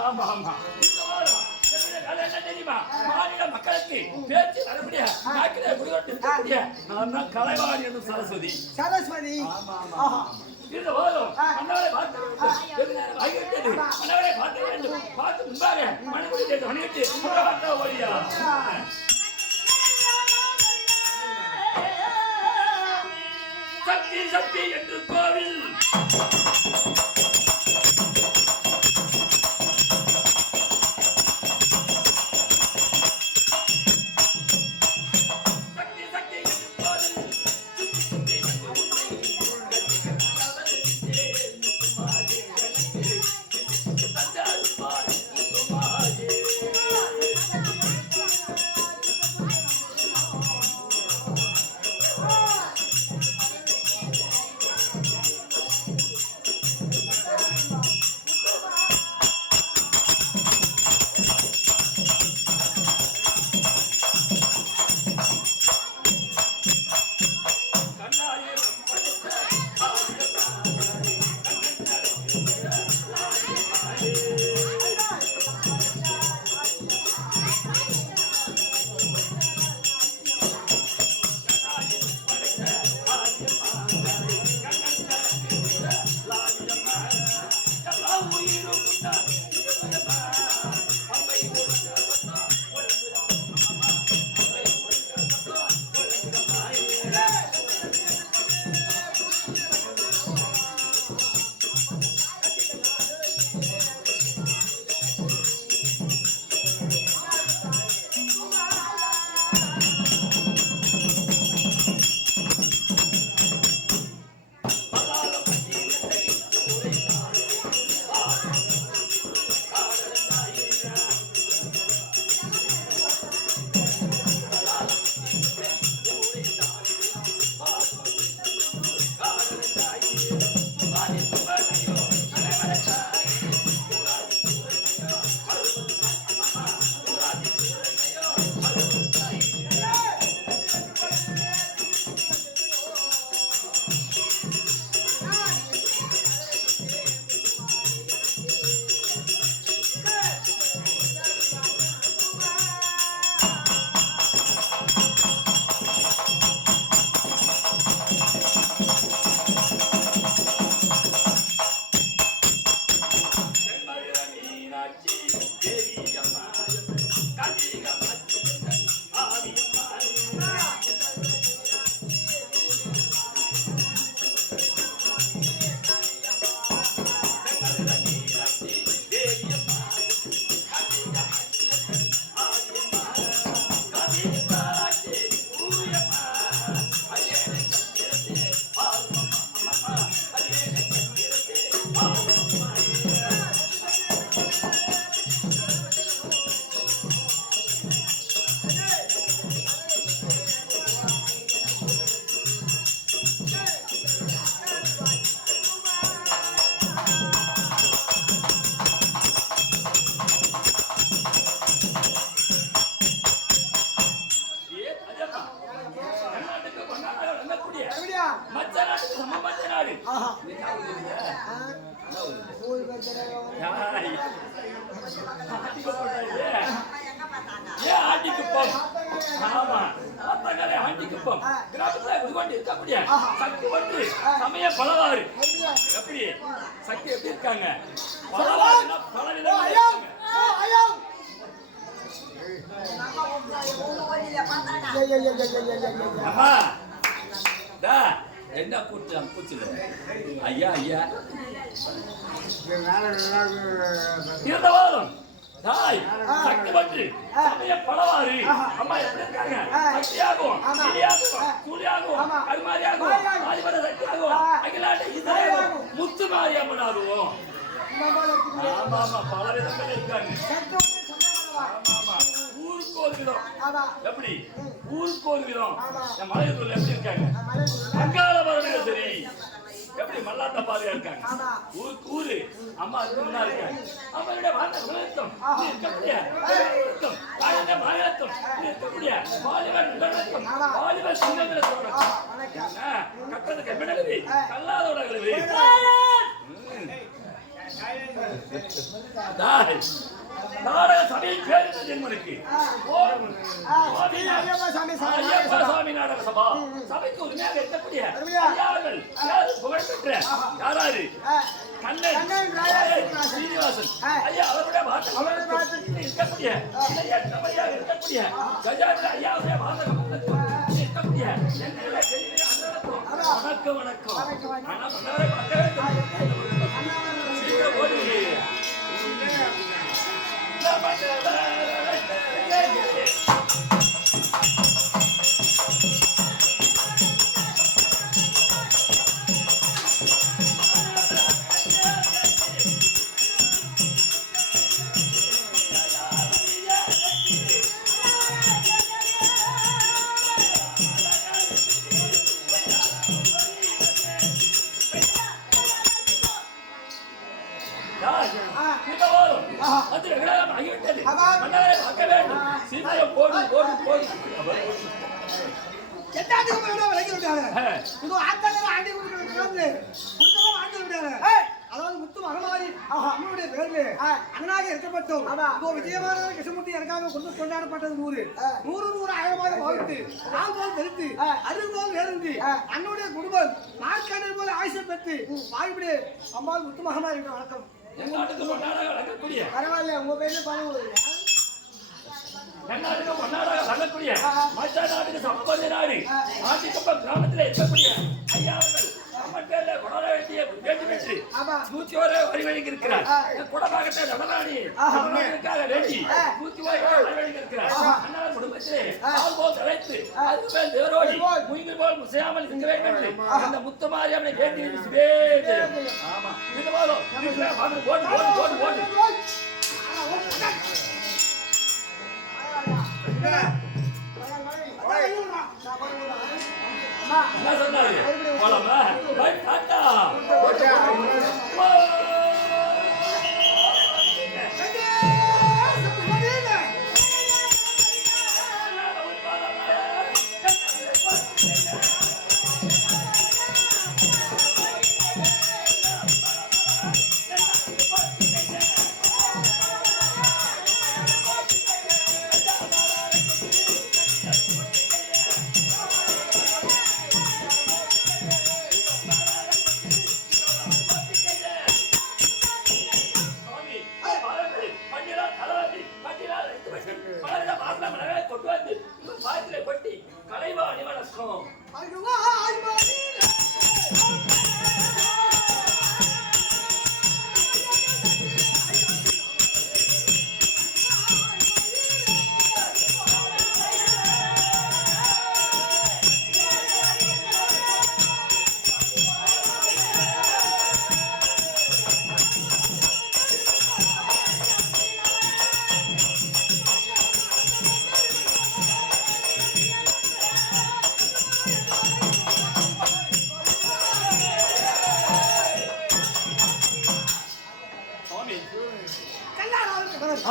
ஆமா, ஆமா. என்ன தெரியுமா? மாநில மக்களுக்கு பேச்சு வரக்கூடிய நாக்கிலே குடிகொண்டு இருக்கக்கூடிய நான் தான் கலைவாணி என்னும் சரஸ்வதி. சரஸ்வதி. ஆமா, ஆமா. இந்த வாரம் அண்ணாவை பார்க்க வேண்டும். ஆகிவிட்டது. அண்ணாவை பார்க்க வேண்டும். பார்த்து முன்பாக மணிமுடியை வணிகத்தை பார்க்க ஓடியா. சக்தி சக்தி என்று கோவில். சமய பலவாறு எப்படி சக்தி எப்படி இருக்காங்க என்ன கூச்சல ஐயா ஐயா இருந்தவாதம் தாய் சக்தி பற்றி சமய பலவாறு அம்மா எப்படி இருக்காங்க சக்தியாகும் கூலியாகும் கருமாரியாகும் ஆதிபத சக்தியாகும் அகிலாண்ட ஈஸ்வரியாகும் முத்து மாரியம்மனாகும் ஆமா ஆமா பல விதங்கள் இருக்காங்க ஆமா ஊருக்கு ஒரு விதம் எப்படி ஊருக்கு ஒரு விதம் மலையூர்ல எப்படி இருக்காங்க அங்காள பரமேஸ்வரி எப்படி மல்லாட்ட பாருங்க இருக்காங்க. ஆமா. ஊருக்கு ஊரு அம்மா அதுக்குன்னா இருக்காங்க. அம்மாவுடைய வார்த்தை உலகத்தம் இருக்கக்கூடிய உலகத்தம், வாழ்ந்த மாநிலத்தம் இருக்கக்கூடிய வாலிபர் உலகத்தம், வாலிபர் சிங்கங்கிற சொல்லணும். கட்டது கெம்பனழுவி கல்லாதோட கழுவி நாடக சபையின் பேர் என்ன ஜென்மனுக்கு? ஐயப்ப சாமி நாடக சபா. சபைக்கு உரிமையாக இருக்கக்கூடிய ஐயாவர்கள் புகழ்பெற்ற யாராரு? கண்ணன் சீனிவாசன் ஐயா அவருடைய இருக்கக்கூடிய இருக்கக்கூடிய கஜான ஐயாவுடைய இருக்கக்கூடிய வணக்கம் வணக்கம். சீக்கிரம் போய் அதாவது முத்து மகமாரி அம்மனுடைய பேர்ல அண்ணனாக இருக்கப்பட்டோம். விஜயமான கிருஷ்ணமூர்த்தி எனக்காக கொண்டு கொண்டாடப்பட்டது 100 100 ஆயிரமாக பாவித்து நாள் போல் தெரிந்து அருள் போல் வேறுந்து அண்ணனுடைய குடும்பம் நாட்காணல் போல ஆயுஷம் பெற்று வாய்விடு அம்மாள் முத்து மகமாரி வணக்கம். பரவாயில்ல உங்க பேர்ல பணம் நாட்டுக்கு பொன்னாடாக வரக்கூடிய மற்ற நாட்டுக்கு சமபந்தி நாடு ஆட்டிக்கப்பம் கிராமத்தில் இருக்கக்கூடிய ஐயாவர்கள் நம்ம பேர்ல கொண்டாட வேண்டிய வேண்டி பெற்று 101 வரி வழங்கி இருக்கிறார். குடமாகட்ட நடராணி நடராணிக்காக வேண்டி 101 வரி வழங்கி இருக்கிறார். அண்ணா குடும்பத்திலே ஆள் போல் தலைத்து அதுக்கு மேல் தேவரோடி முயங்கு போல் முசையாமல் இருக்க வேண்டும் என்று அந்த முத்துமாரி அவனை வேண்டி ஆமா இந்த போதும் போட்டு போட்டு போட்டு போட்டு என்ன சொன்னாரு? போலாமா? டாட்டா. கொட்டி கலைவாணி வணக்கம்.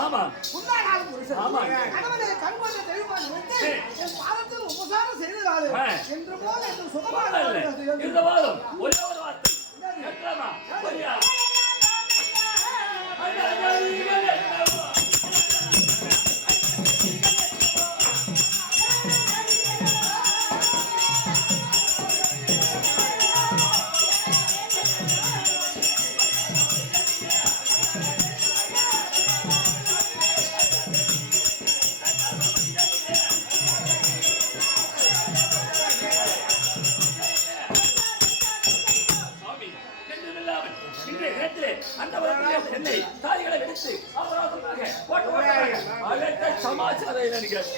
ஆமா ஆமா என்று போல என்று சுகமாக இந்த வாரம் ஒரே ஒரு வார்த்தை கேட்கலாமா? என்னை தாரிகளை எடுத்து சமாச்சாரம் நினைக்கிறேன்.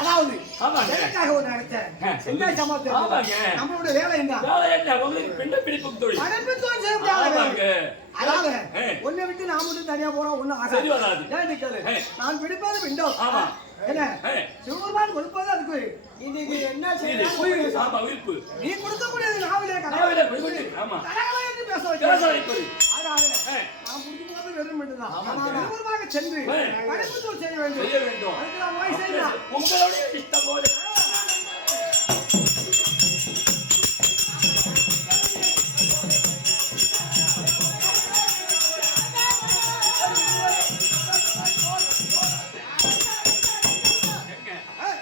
அதாவது ஆமாங்க. எனக்காக ஒரு நடத்தேன் என்ன ஆமாங்க. சமாச்சாரம் நம்மளுடைய வேலை என்ன வேலை என்ன உங்களுக்கு பிண்ட பிடிப்பும் தொழில் அனுப்பித்தோடு செய்ய முடியாத ஆமாங்க. வேலை. அதாவது ஆ. ஒன்னை விட்டு நான் மட்டும் தனியா போறோம் ஒண்ணும் சரி ஆகாது வராது. ஏன் நிக்கல ஆ. நான் பிடிப்பது விண்டோ ஆமா. என்ன ஆ. சிவபெருமான் கொடுப்பது அதுக்கு இன்னைக்கு என்ன செய்யணும் ஆமா உயிர்ப்பு நீ கொடுக்கக்கூடியது நாவிலே நாவிலே கொடுத்து, ஆமா. கடவுளை என்று பேச பேச வைக்கிறேன் வைப்பது. அதனால ஆ. நான் முடிக்கும் போது வெறும் மட்டும்தான் ஆமாங்க. சிவபெருமாக சென்று ஆ. படைப்புத்தோடு செய்ய வேண்டும் செய்ய வேண்டும். அதுக்கு நான் போய் செய்யலாம் உங்களுடைய இஷ்டம் போல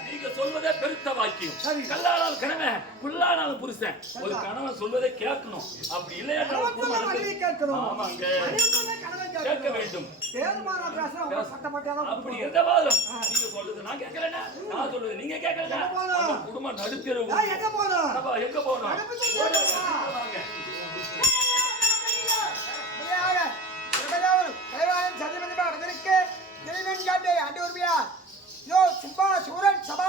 நீங்க சொல்வதே பெருத்த வாக்கியம். கல்லானால் கணவன், புல்லானாலும் புருஷன். ஒரு கணவன் சொல்வதை கேட்கணும். அப்படி இல்லையா கணவன் சொல்ல மனைவி கேட்கணும் ஆமாங்க. மனைவி சொல்ல கணவன் கேட்க கேட்கணும் வேண்டும். தேர்மானா பேசுற அவங்க சட்டப்பட்டாலும் அப்படி எந்த வாதம்? நீங்க சொல்றது நான் கேட்கலனா, நான் சொல்றது நீங்க கேட்கலனா, நம்ம குடும்பம் நடுத்தெருவு. நான் எங்க போறோம் அப்ப எங்க போகணும்? படைப்புத்தோடு செய்யலாம். வாங்க. கைவாயம் சதிபதி பகதற்கு திருவன் காட்டை அடி உரிமையா யோ சும்மா சூரன் சபா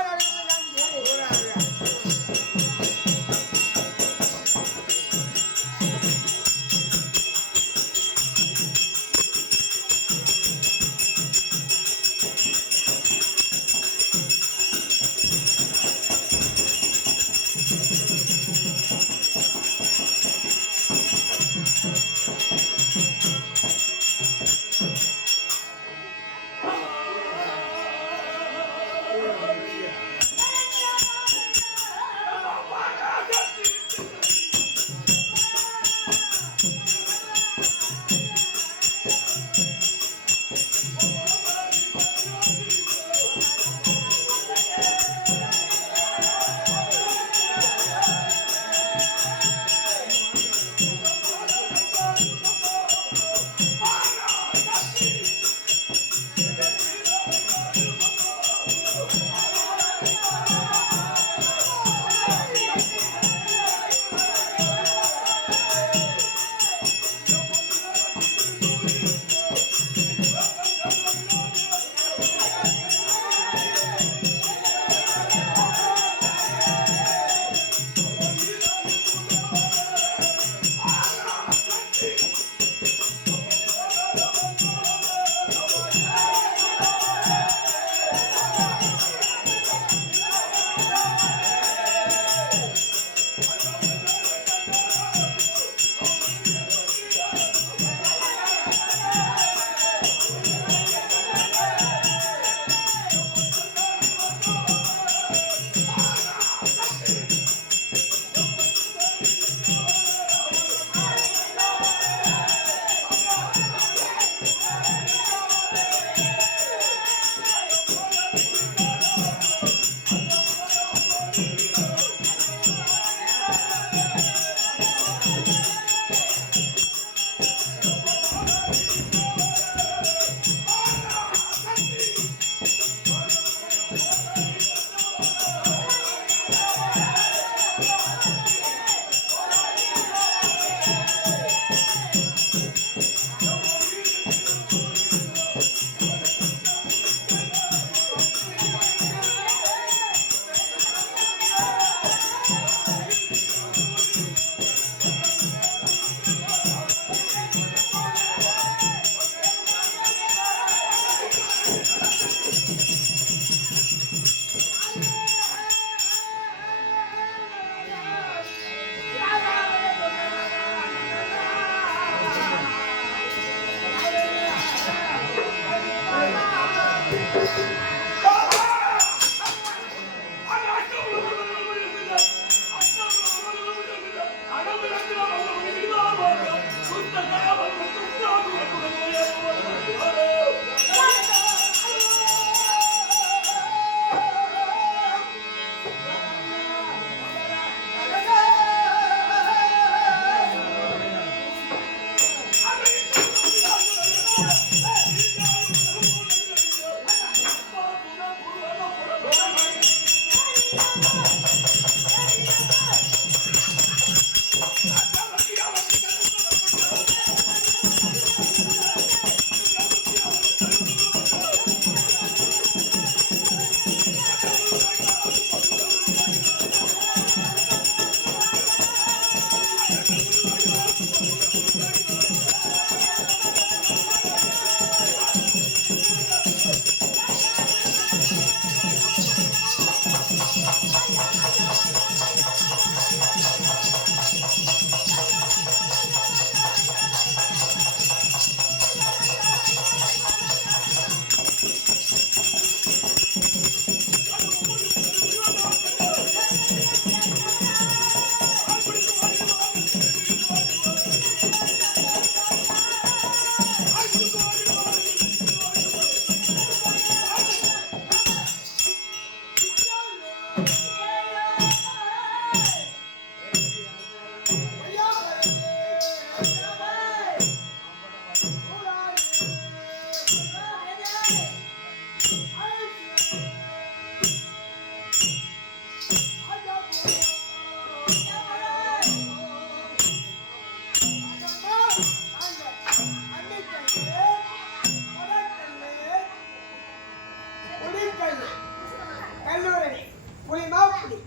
கல்லூரணி புலி மாப்புலி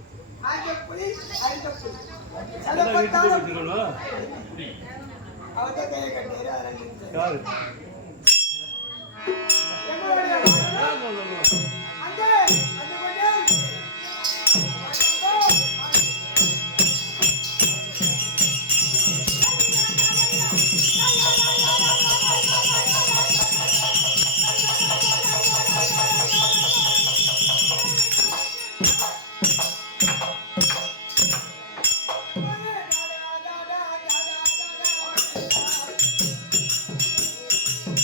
ஆஞ்ச புலி அழுத்த புலி சதப்பத்தாலும் அவர்தான் கையை கட்டியாரு யாரு எங்களுடைய அங்கே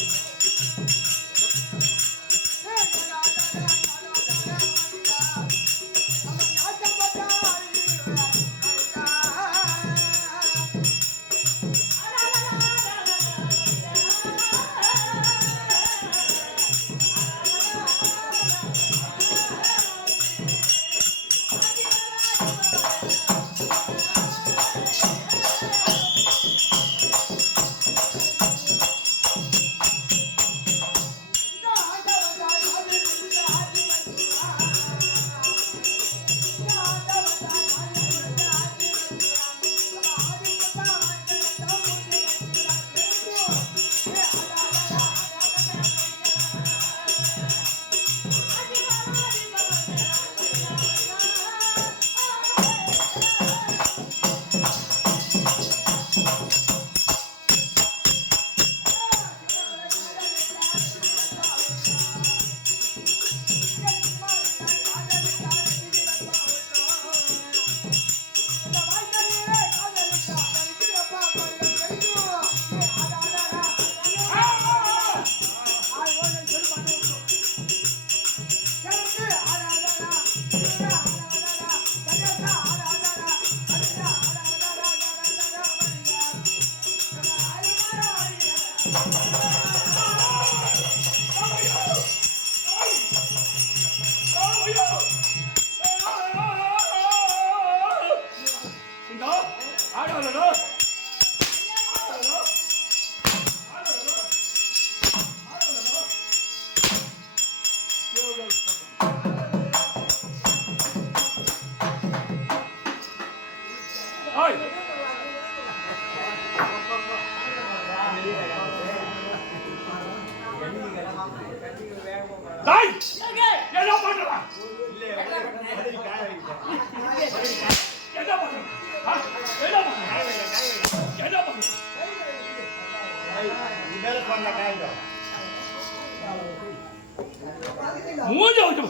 அந்த கொஞ்சம் மூஞ்ச வச்சு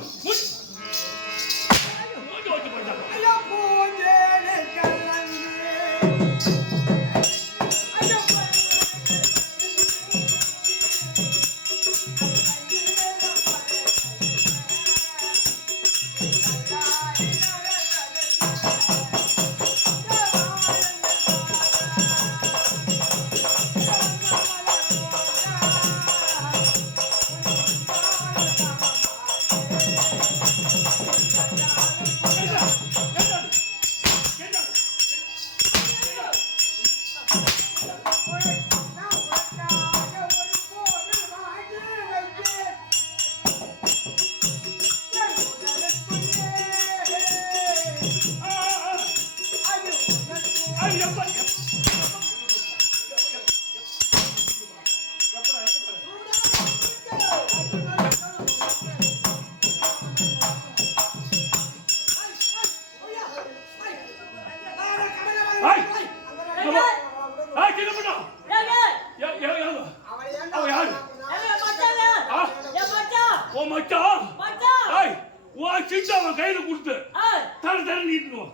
கையில கொடுத்து தர தர நீட்டுவோம்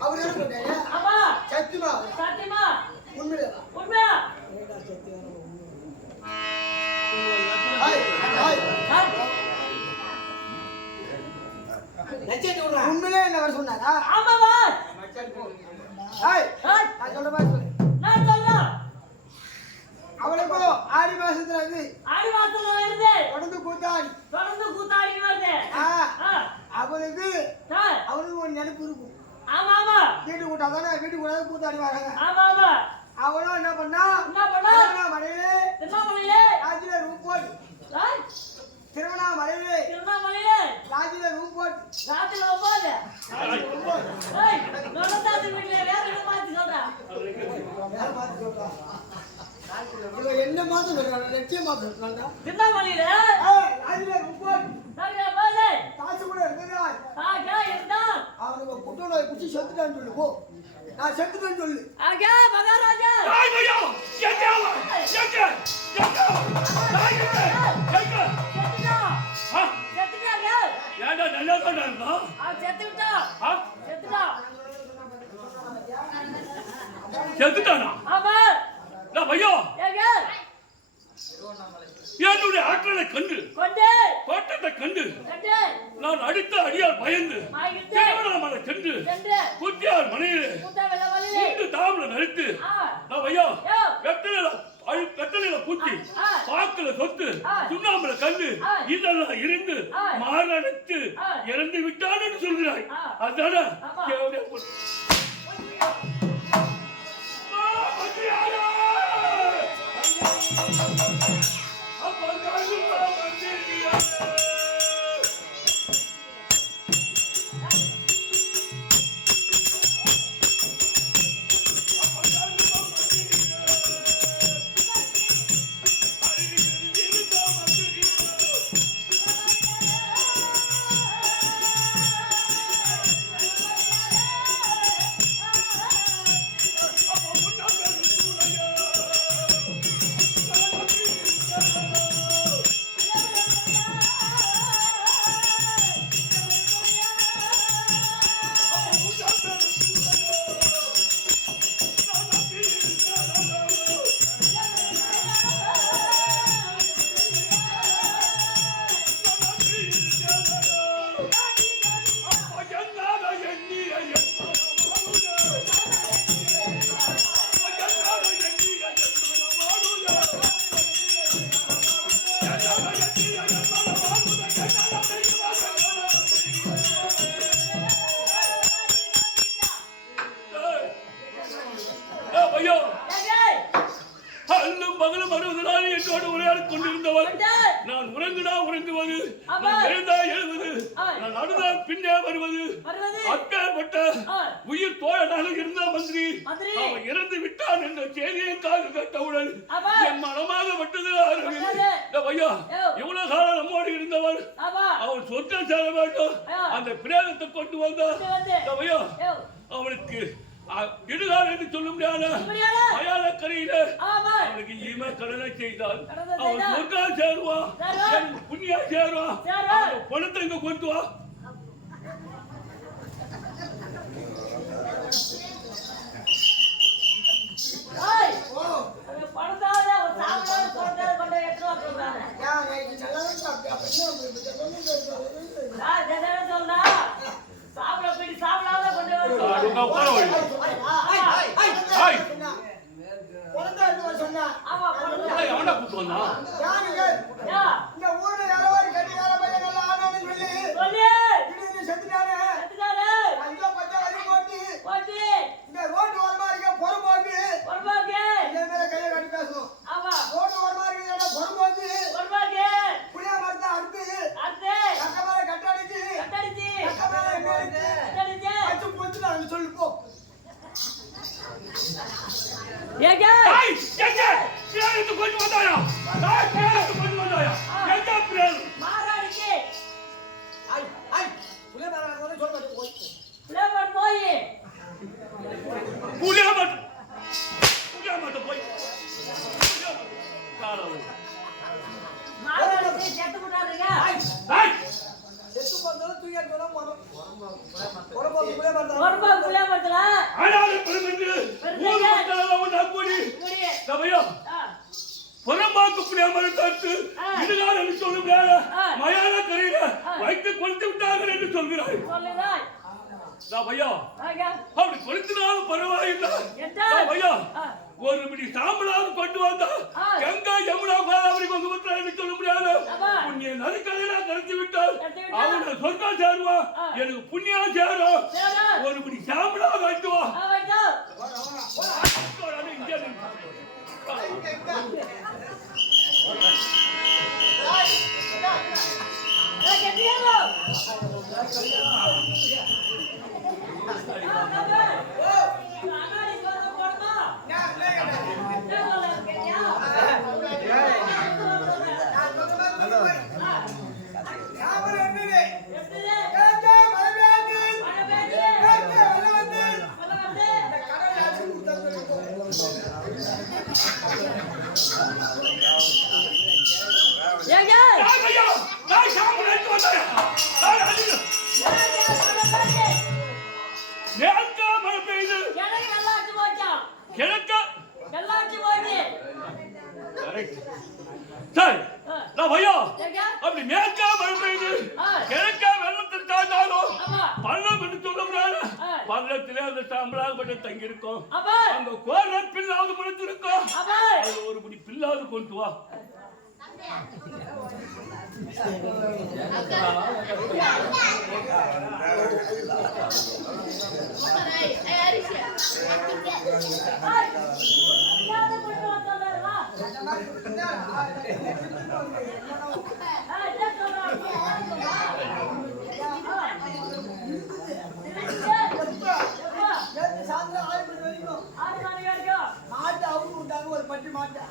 அவர் சத்தியமா உண்மையா உண்மையா உண்மையிலே என்ன வர சொன்னாரா? ஆமாவா ஏய், ஏய், நான் சொல்ற மாதிரி சொல்லு. நான் சொல்றேன் அவளுக்கும் ஆடி மாசத்துல இருந்து ஆடி மாசத்துல வருது தொடர்ந்து கூத்தாடி தொடர்ந்து கூத்தாடி வருது அவளுக்கு சார் அவளுக்கு ஒரு நினைப்பு இருக்கும். ஆமா ஆமா வீட்டு கூட்டாதானே வீட்டு கூட கூத்தாடி வராங்க. ஆமா ஆமா அவளும் என்ன பண்ணா திருவண்ணாமலையிலே திருவண்ணாமலையிலே ராஜில ரூம் போட்டு ஏய், திருவண்ணாமலையிலே திருவண்ணாமலையிலே ராஜில ரூம் போட்டு ராத்திரி ஒன்பது ஏய் நொடத்தாத்து வீட்டுல வேற என்ன மாத்தி சொல்றேன் இவன் என்ன மாத்த சொல்றாங்க? நிச்சயமா சொல்றாங்க. திருவண்ணாமலையில ராஜில ரூம் போட்டு சரியா பாரு காசு கூட இருக்குதா? ஆகா இருந்தா அவனுக்கு புற்றுநோய் குச்சி செத்துட்டான்னு சொல்லு போ. நான் செத்துட்டேன்னு சொல்லு. ஆகா மகாராஜா தாய் பையா எங்க எங்க எங்க தாய் எங்க எங்க செத்துட்டா ஆ செத்துட்டாங்க ஏண்டா நல்லா தான் இருந்தா அவன் செத்துட்டா ஆ செத்துட்டா செத்துட்டானா ஆமா நான் பையா ஏங்க என்னுடைய ஆற்றலை கண்டு கொண்டு தோட்டத்தை கண்டு கண்டு நான் அடித்த அடியால் பயந்து மாய்கிட்டு திருவண்ணாமலை சென்று சென்று குட்டியார் மனையிலே கூட்ட வெள்ளவழிலே கூட்டு தாமல நடித்து நான் பையா வெத்தலையில பூச்சி பாக்குல சொத்து சுண்ணாம்புல கண்டு இதெல்லாம் இருந்து மாரடைத்து இறந்து விட்டான் என்று சொல்கிறாய் அதான நான் உறங்குனா உறங்குவது, நான் எழுந்தா எழுவது, நான் அழுதா பின்னே வருவது, அப்பேற்பட்ட உயிர் தோழனாக இருந்த மந்திரி அவன் இறந்து விட்டான் என்ற செய்தியை காது கேட்டவுடன் என் மனமாக பட்டது. ஐயா, இவ்வளவு காலம் நம்மோடு இருந்தவன் அவன் சொர்க்கம் சேர வேண்டும், அந்த பிரேதத்தை கொண்டு வந்தான். ஐயா, அவனுக்கு இடுகால் என்று சொல்ல முடியாத அயாலக்கரையில அவனுக்கு ஈம கடனை செய்தால் அவன் சொர்க்கம் சேருவான், புண்ணியா சேருவான். பணத்தை இங்க கொண்டு வா. சபையா புறம்பாக்கு புரியாமல் தடுத்து இதுதான் என்று சொல்ல முடியாத மயான கரையில வைத்து கொளுத்து விட்டார்கள் என்று சொல்கிறாய். சபையா அப்படி கொளுத்தினாலும் பரவாயில்லை. சபையா ஒரு பிடி சாம்பலாவது கொண்டு வந்தா கங்கா யமுனா கோதாவரி பகவத்ரா என்று சொல்ல முடியாது. புண்ணிய நதிக்கரையில கருத்து விட்டால் அவனை சொர்க்கம் சேருவா, எனக்கு புண்ணியம் சேரும். ஒரு பிடி சாம்பலாவது வைத்து வா. அப்படி மேற்கா மழை பெய்து கிழக்கா வெள்ளத்தில் தாண்டாலும் பள்ளம் என்று சொல்ல முடியாது. பள்ளத்திலே அந்த சாம்பலாகப்பட்ட தங்கி இருக்கும். அந்த கோர பில்லாவது முடித்திருக்கும். ஒரு முடி பில்லாவது கொண்டு வா. ஒரு பட்டி மாட்டேன்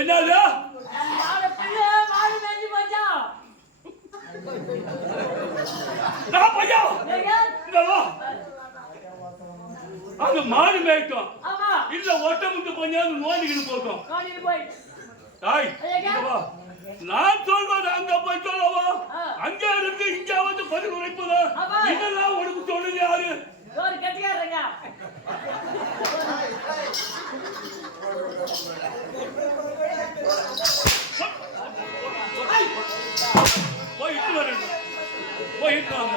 என்னது அது மாடு மேய்க்கும் இல்ல ஒட்ட முட்டு கொஞ்சம் நோண்டிக்கிட்டு போட்டோம். நான் சொல்வது அங்க போய் சொல்லவா? அங்க இருந்து இங்க வந்து பதில் உரைப்பதா? இதெல்லாம் உனக்கு சொல்லுது யாரு? போயிட்டு வரேன், போயிட்டு வாங்க.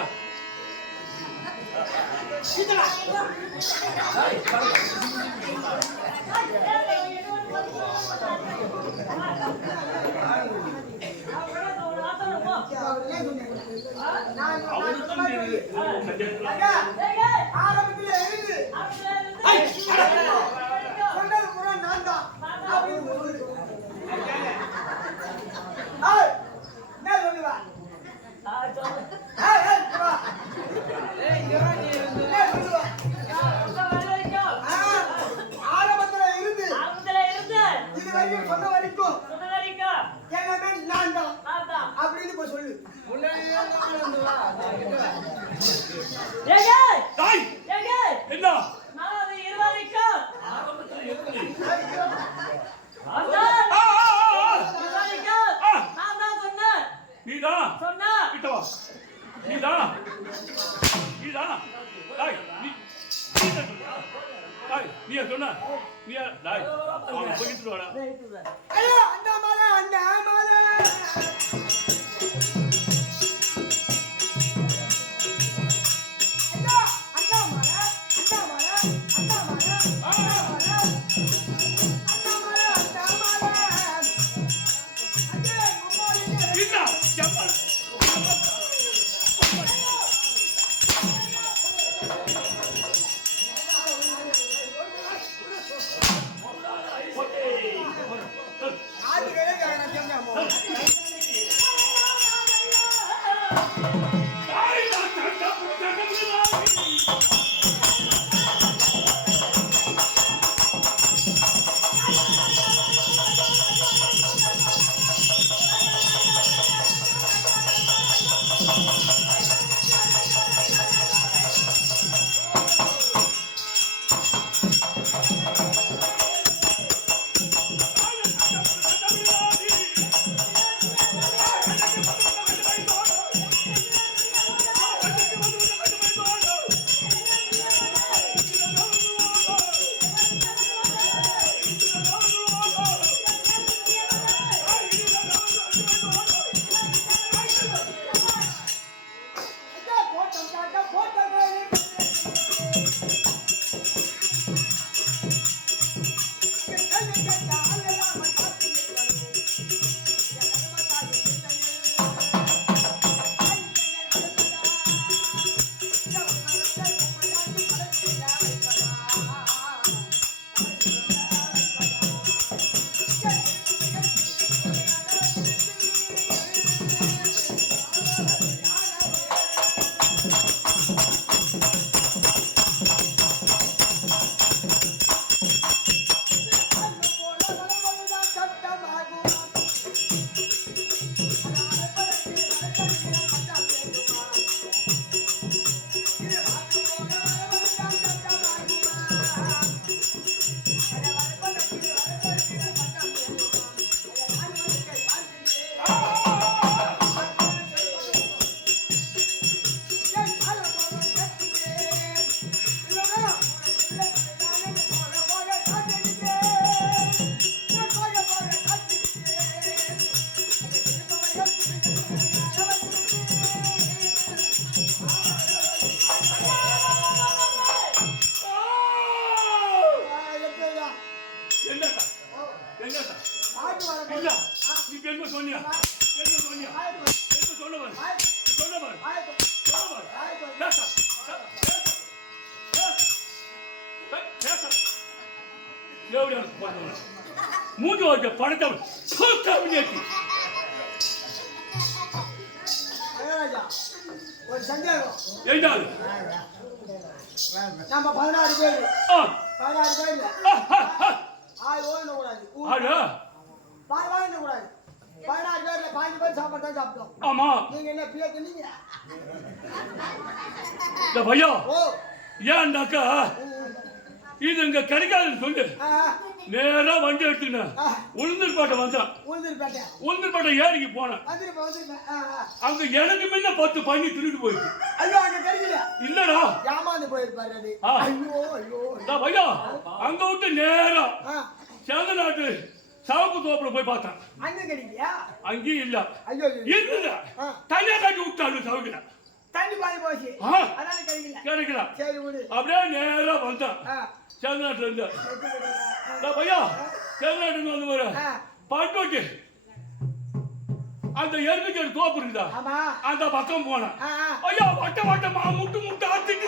என்னடா என்னடா இல்ல நீ என்ன சொன்னியா என்ன சொன்னியா என்ன சொன்னவன் சொன்னவன் சொன்னவன் பேச எவ்வளோ பண்ணுவான் மூஞ்சி வச்ச படத்தவன் சொத்தவன் ஒரு சந்தேகம் என்னது நம்ம 16 பேர் 16 பேர்ல ஆள் ஓடணும் கூடாது ஆளு வாழணும் கூடாது 16 பேர்ல 5 பேர் சாப்பாடு தான் சாப்பிட்டோம் ஆமா நீங்க என்ன பிய தின்னீங்க இந்த பையா ஓ ஏன்னாக்கா இது இங்க கிடைக்காதுன்னு சொல்லு நேரா வண்டி எடுத்துக்கினேன் உளுந்தூர்பேட்டை வந்தான் உளுந்தூர்பேட்டை ஏரிக்கு போனேன் அங்க எனக்கு முன்ன 10 பண்ணி திருட்டு போயிடுச்சு ஐயோ அங்க கிடைக்கல இல்லடா ஏமாந்து போயிருப்பாரு அது ஐயோ ஐயோ பையா அங்க விட்டு நேரா சேந்த நாட்டு சாவுக்கு தோப்புல போய் பார்த்தேன் அங்க கிடைக்கலையா அங்கேயும் இல்ல ஐயோ இருந்துடா தனியா காட்டி விட்டாங்க சாவுக்குல தண்ணி பாதி போச்சு அதனால கிடைக்கல சரி விடு அப்படியே நேரா வந்தான் சேந்த நாட்டுல இருந்து பையா சேந்த நாட்டுல வந்து வர பாட்டு அந்த எருமைக்கு தோப்பு இருக்குதா அந்த பக்கம் போனேன் ஐயா வட்ட வட்டமா முட்டு முட்டு ஆத்திட்டு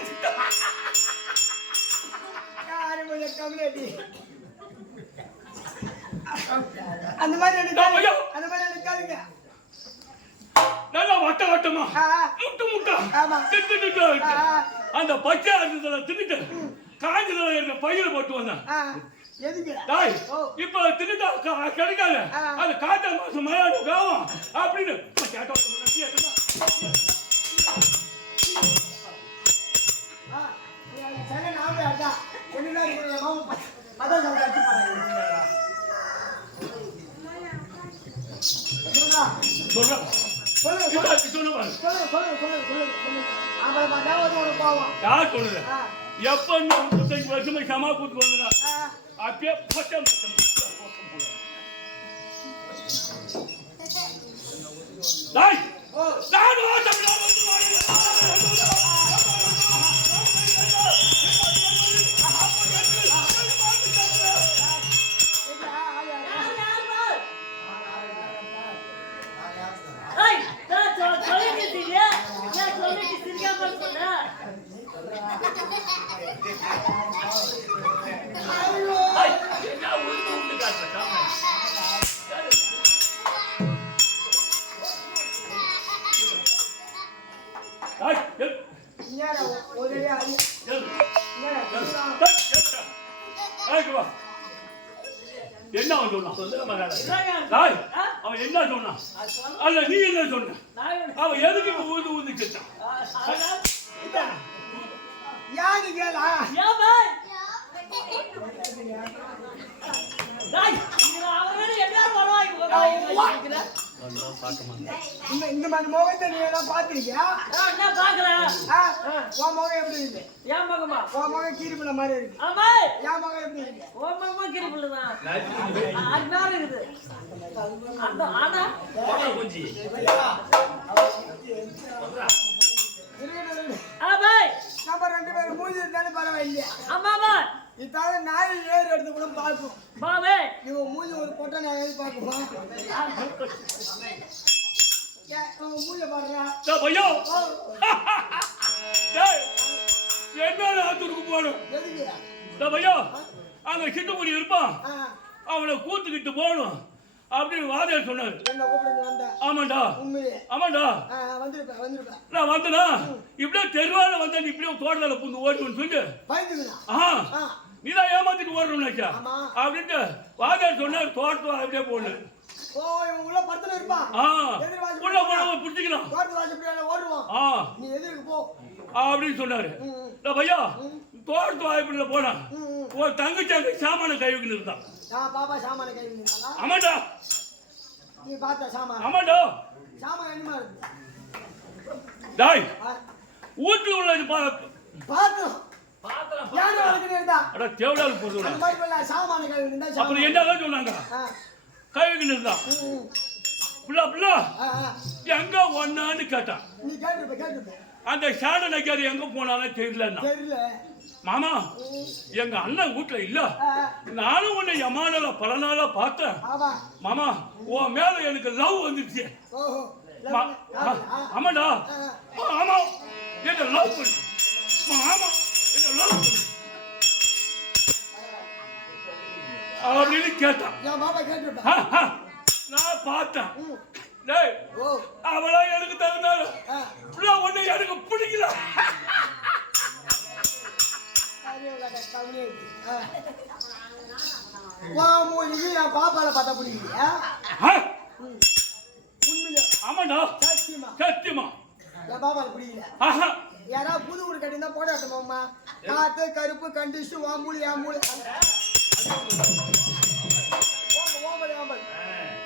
அந்த மாதிரி நினைக்காதீங்க நல்லா வட்ட வட்டமா முட்டு முட்டா திட்டு அந்த பச்சை அரிசில தின்னுட்டு காஞ்சதுல இருக்க பையில போட்டு வந்தேன் இப்ப தின்னுட்டா கிடைக்காது அது காத்த மாசம் மலையாடு காவும் அப்படின்னு யார் சொல்லுது எப்ப 35 வருஷமா சமா கூத்து வந்தா அப்படியே பட்டம் என்ன சொன்னான் அவன் என்ன சொன்னான் அல்ல நீ என்ன சொன்ன அவன் எதுக்கு ஊந்து ஊந்து செத்தான் யாரு கேளா இந்த மாதிரி முகத்தை நீ எல்லாம் பாத்திருக்கியா உன் முகம் எப்படி இருக்கு என் மகமா உன் முகம் கீரிப்புள்ள மாதிரி இருக்கு ஆமா என் முகம் எப்படி இருக்கு உன் மகமா கீரிப்புள்ளதான் அண்ணா இருக்குது அந்த ஆனா கொஞ்சி நம்ம 2 பேரும் மூஞ்சி இருந்தாலும் பரவாயில்லையா ஆமாமா இதால நாய் ஏறு எடுத்து கூட பார்க்கும் பாவே இவன் மூஞ்சி ஒரு பொட்டை நாய் ஏறி பார்க்குமா மூஞ்ச பாடுறா பையோ என்ன ஆத்தூருக்கு போகணும் எதுக்கு பையோ அங்க சிட்டுக்குடி இருப்பான் ஆ, அவனை கூத்துக்கிட்டு போகணும் அப்படின்னு வாதியார் சொன்னாரு. என்ன கூப்பிட்டு வந்த ஆமாண்டா உண்மையே ஆமாண்டா வந்திருப்பேன் நான் வந்தனா இப்படியே தெருவால வந்தா நீ இப்படியே தோட்டத்துல புந்து ஓடுன்னு சொல்லி பயந்துங்கண்ணா நீதான் ஏமாத்திட்டு ஓடுறோம் நினைச்சா ஆமா. அப்படின்ட்டு வாதியார் சொன்னார் தோட்டத்தை அப்படியே போடணும். ஓ இவன் உள்ள படத்துல இருப்பான் உள்ள போன பிடிச்சிக்கலாம் தோட்டத்து வாசல் பின்னாடி ஓடுவான் நீ எதிர்க்கு போ அப்படின்னு சொன்னாரு. பையா தோட்டத்து வாய்ப்புல போனா ஒரு தங்கச்சாங்க சாமான கைவிக்கு இருந்தான். பாப்பா சாமான கை விழுந்தாளா? ஆமாண்டா நீ பார்த்த சாமான ஆமாண்டா சாமான் என்னமா இருக்கு டாய் வீட்டுல உள்ள பார்த்தோம் பாத்திரம் யாரு வளர்க்கணும் இருந்தா அட தேவடால் போதுடா. அந்த மாதிரி பண்ண சாமான கை விழுந்தா அப்புறம் என்னதான் சொன்னாங்க கைவிக்கு இருந்தான். புள்ளா புள்ளா எங்க ஒன்னான்னு கேட்டான். நீ கேட்டுருப்ப அந்த சாண நக்காரி எங்க போனானே தெரியலன்னா தெரியல மாமா எங்க அண்ணன் வீட்டுல இல்ல நானும் உன்னை எமானல பல நாளா பார்த்தேன் மாமா உன் மேல எனக்கு லவ் வந்துருச்சு. ஆமாடா ஆமா என்ன லவ் பண்ணு ஆமா என்ன லவ் பண்ணு அப்படின்னு கேட்டான். நான் பார்த்தேன் டேய் அவளா எனக்கு தகுந்தாலும் ஒண்ணு எனக்கு பிடிக்கல. பாப்பால பார்த்தா பிடிக்கலையா? ஆமாண்டா சத்தியமா என் பாப்பால பிடிக்கல. யாராவது புது வீடு கட்டியிருந்தா போடாட்டோமாம்மா காத்து கருப்பு கண்டிஷன் வாம்பூலி ஆம்பூலி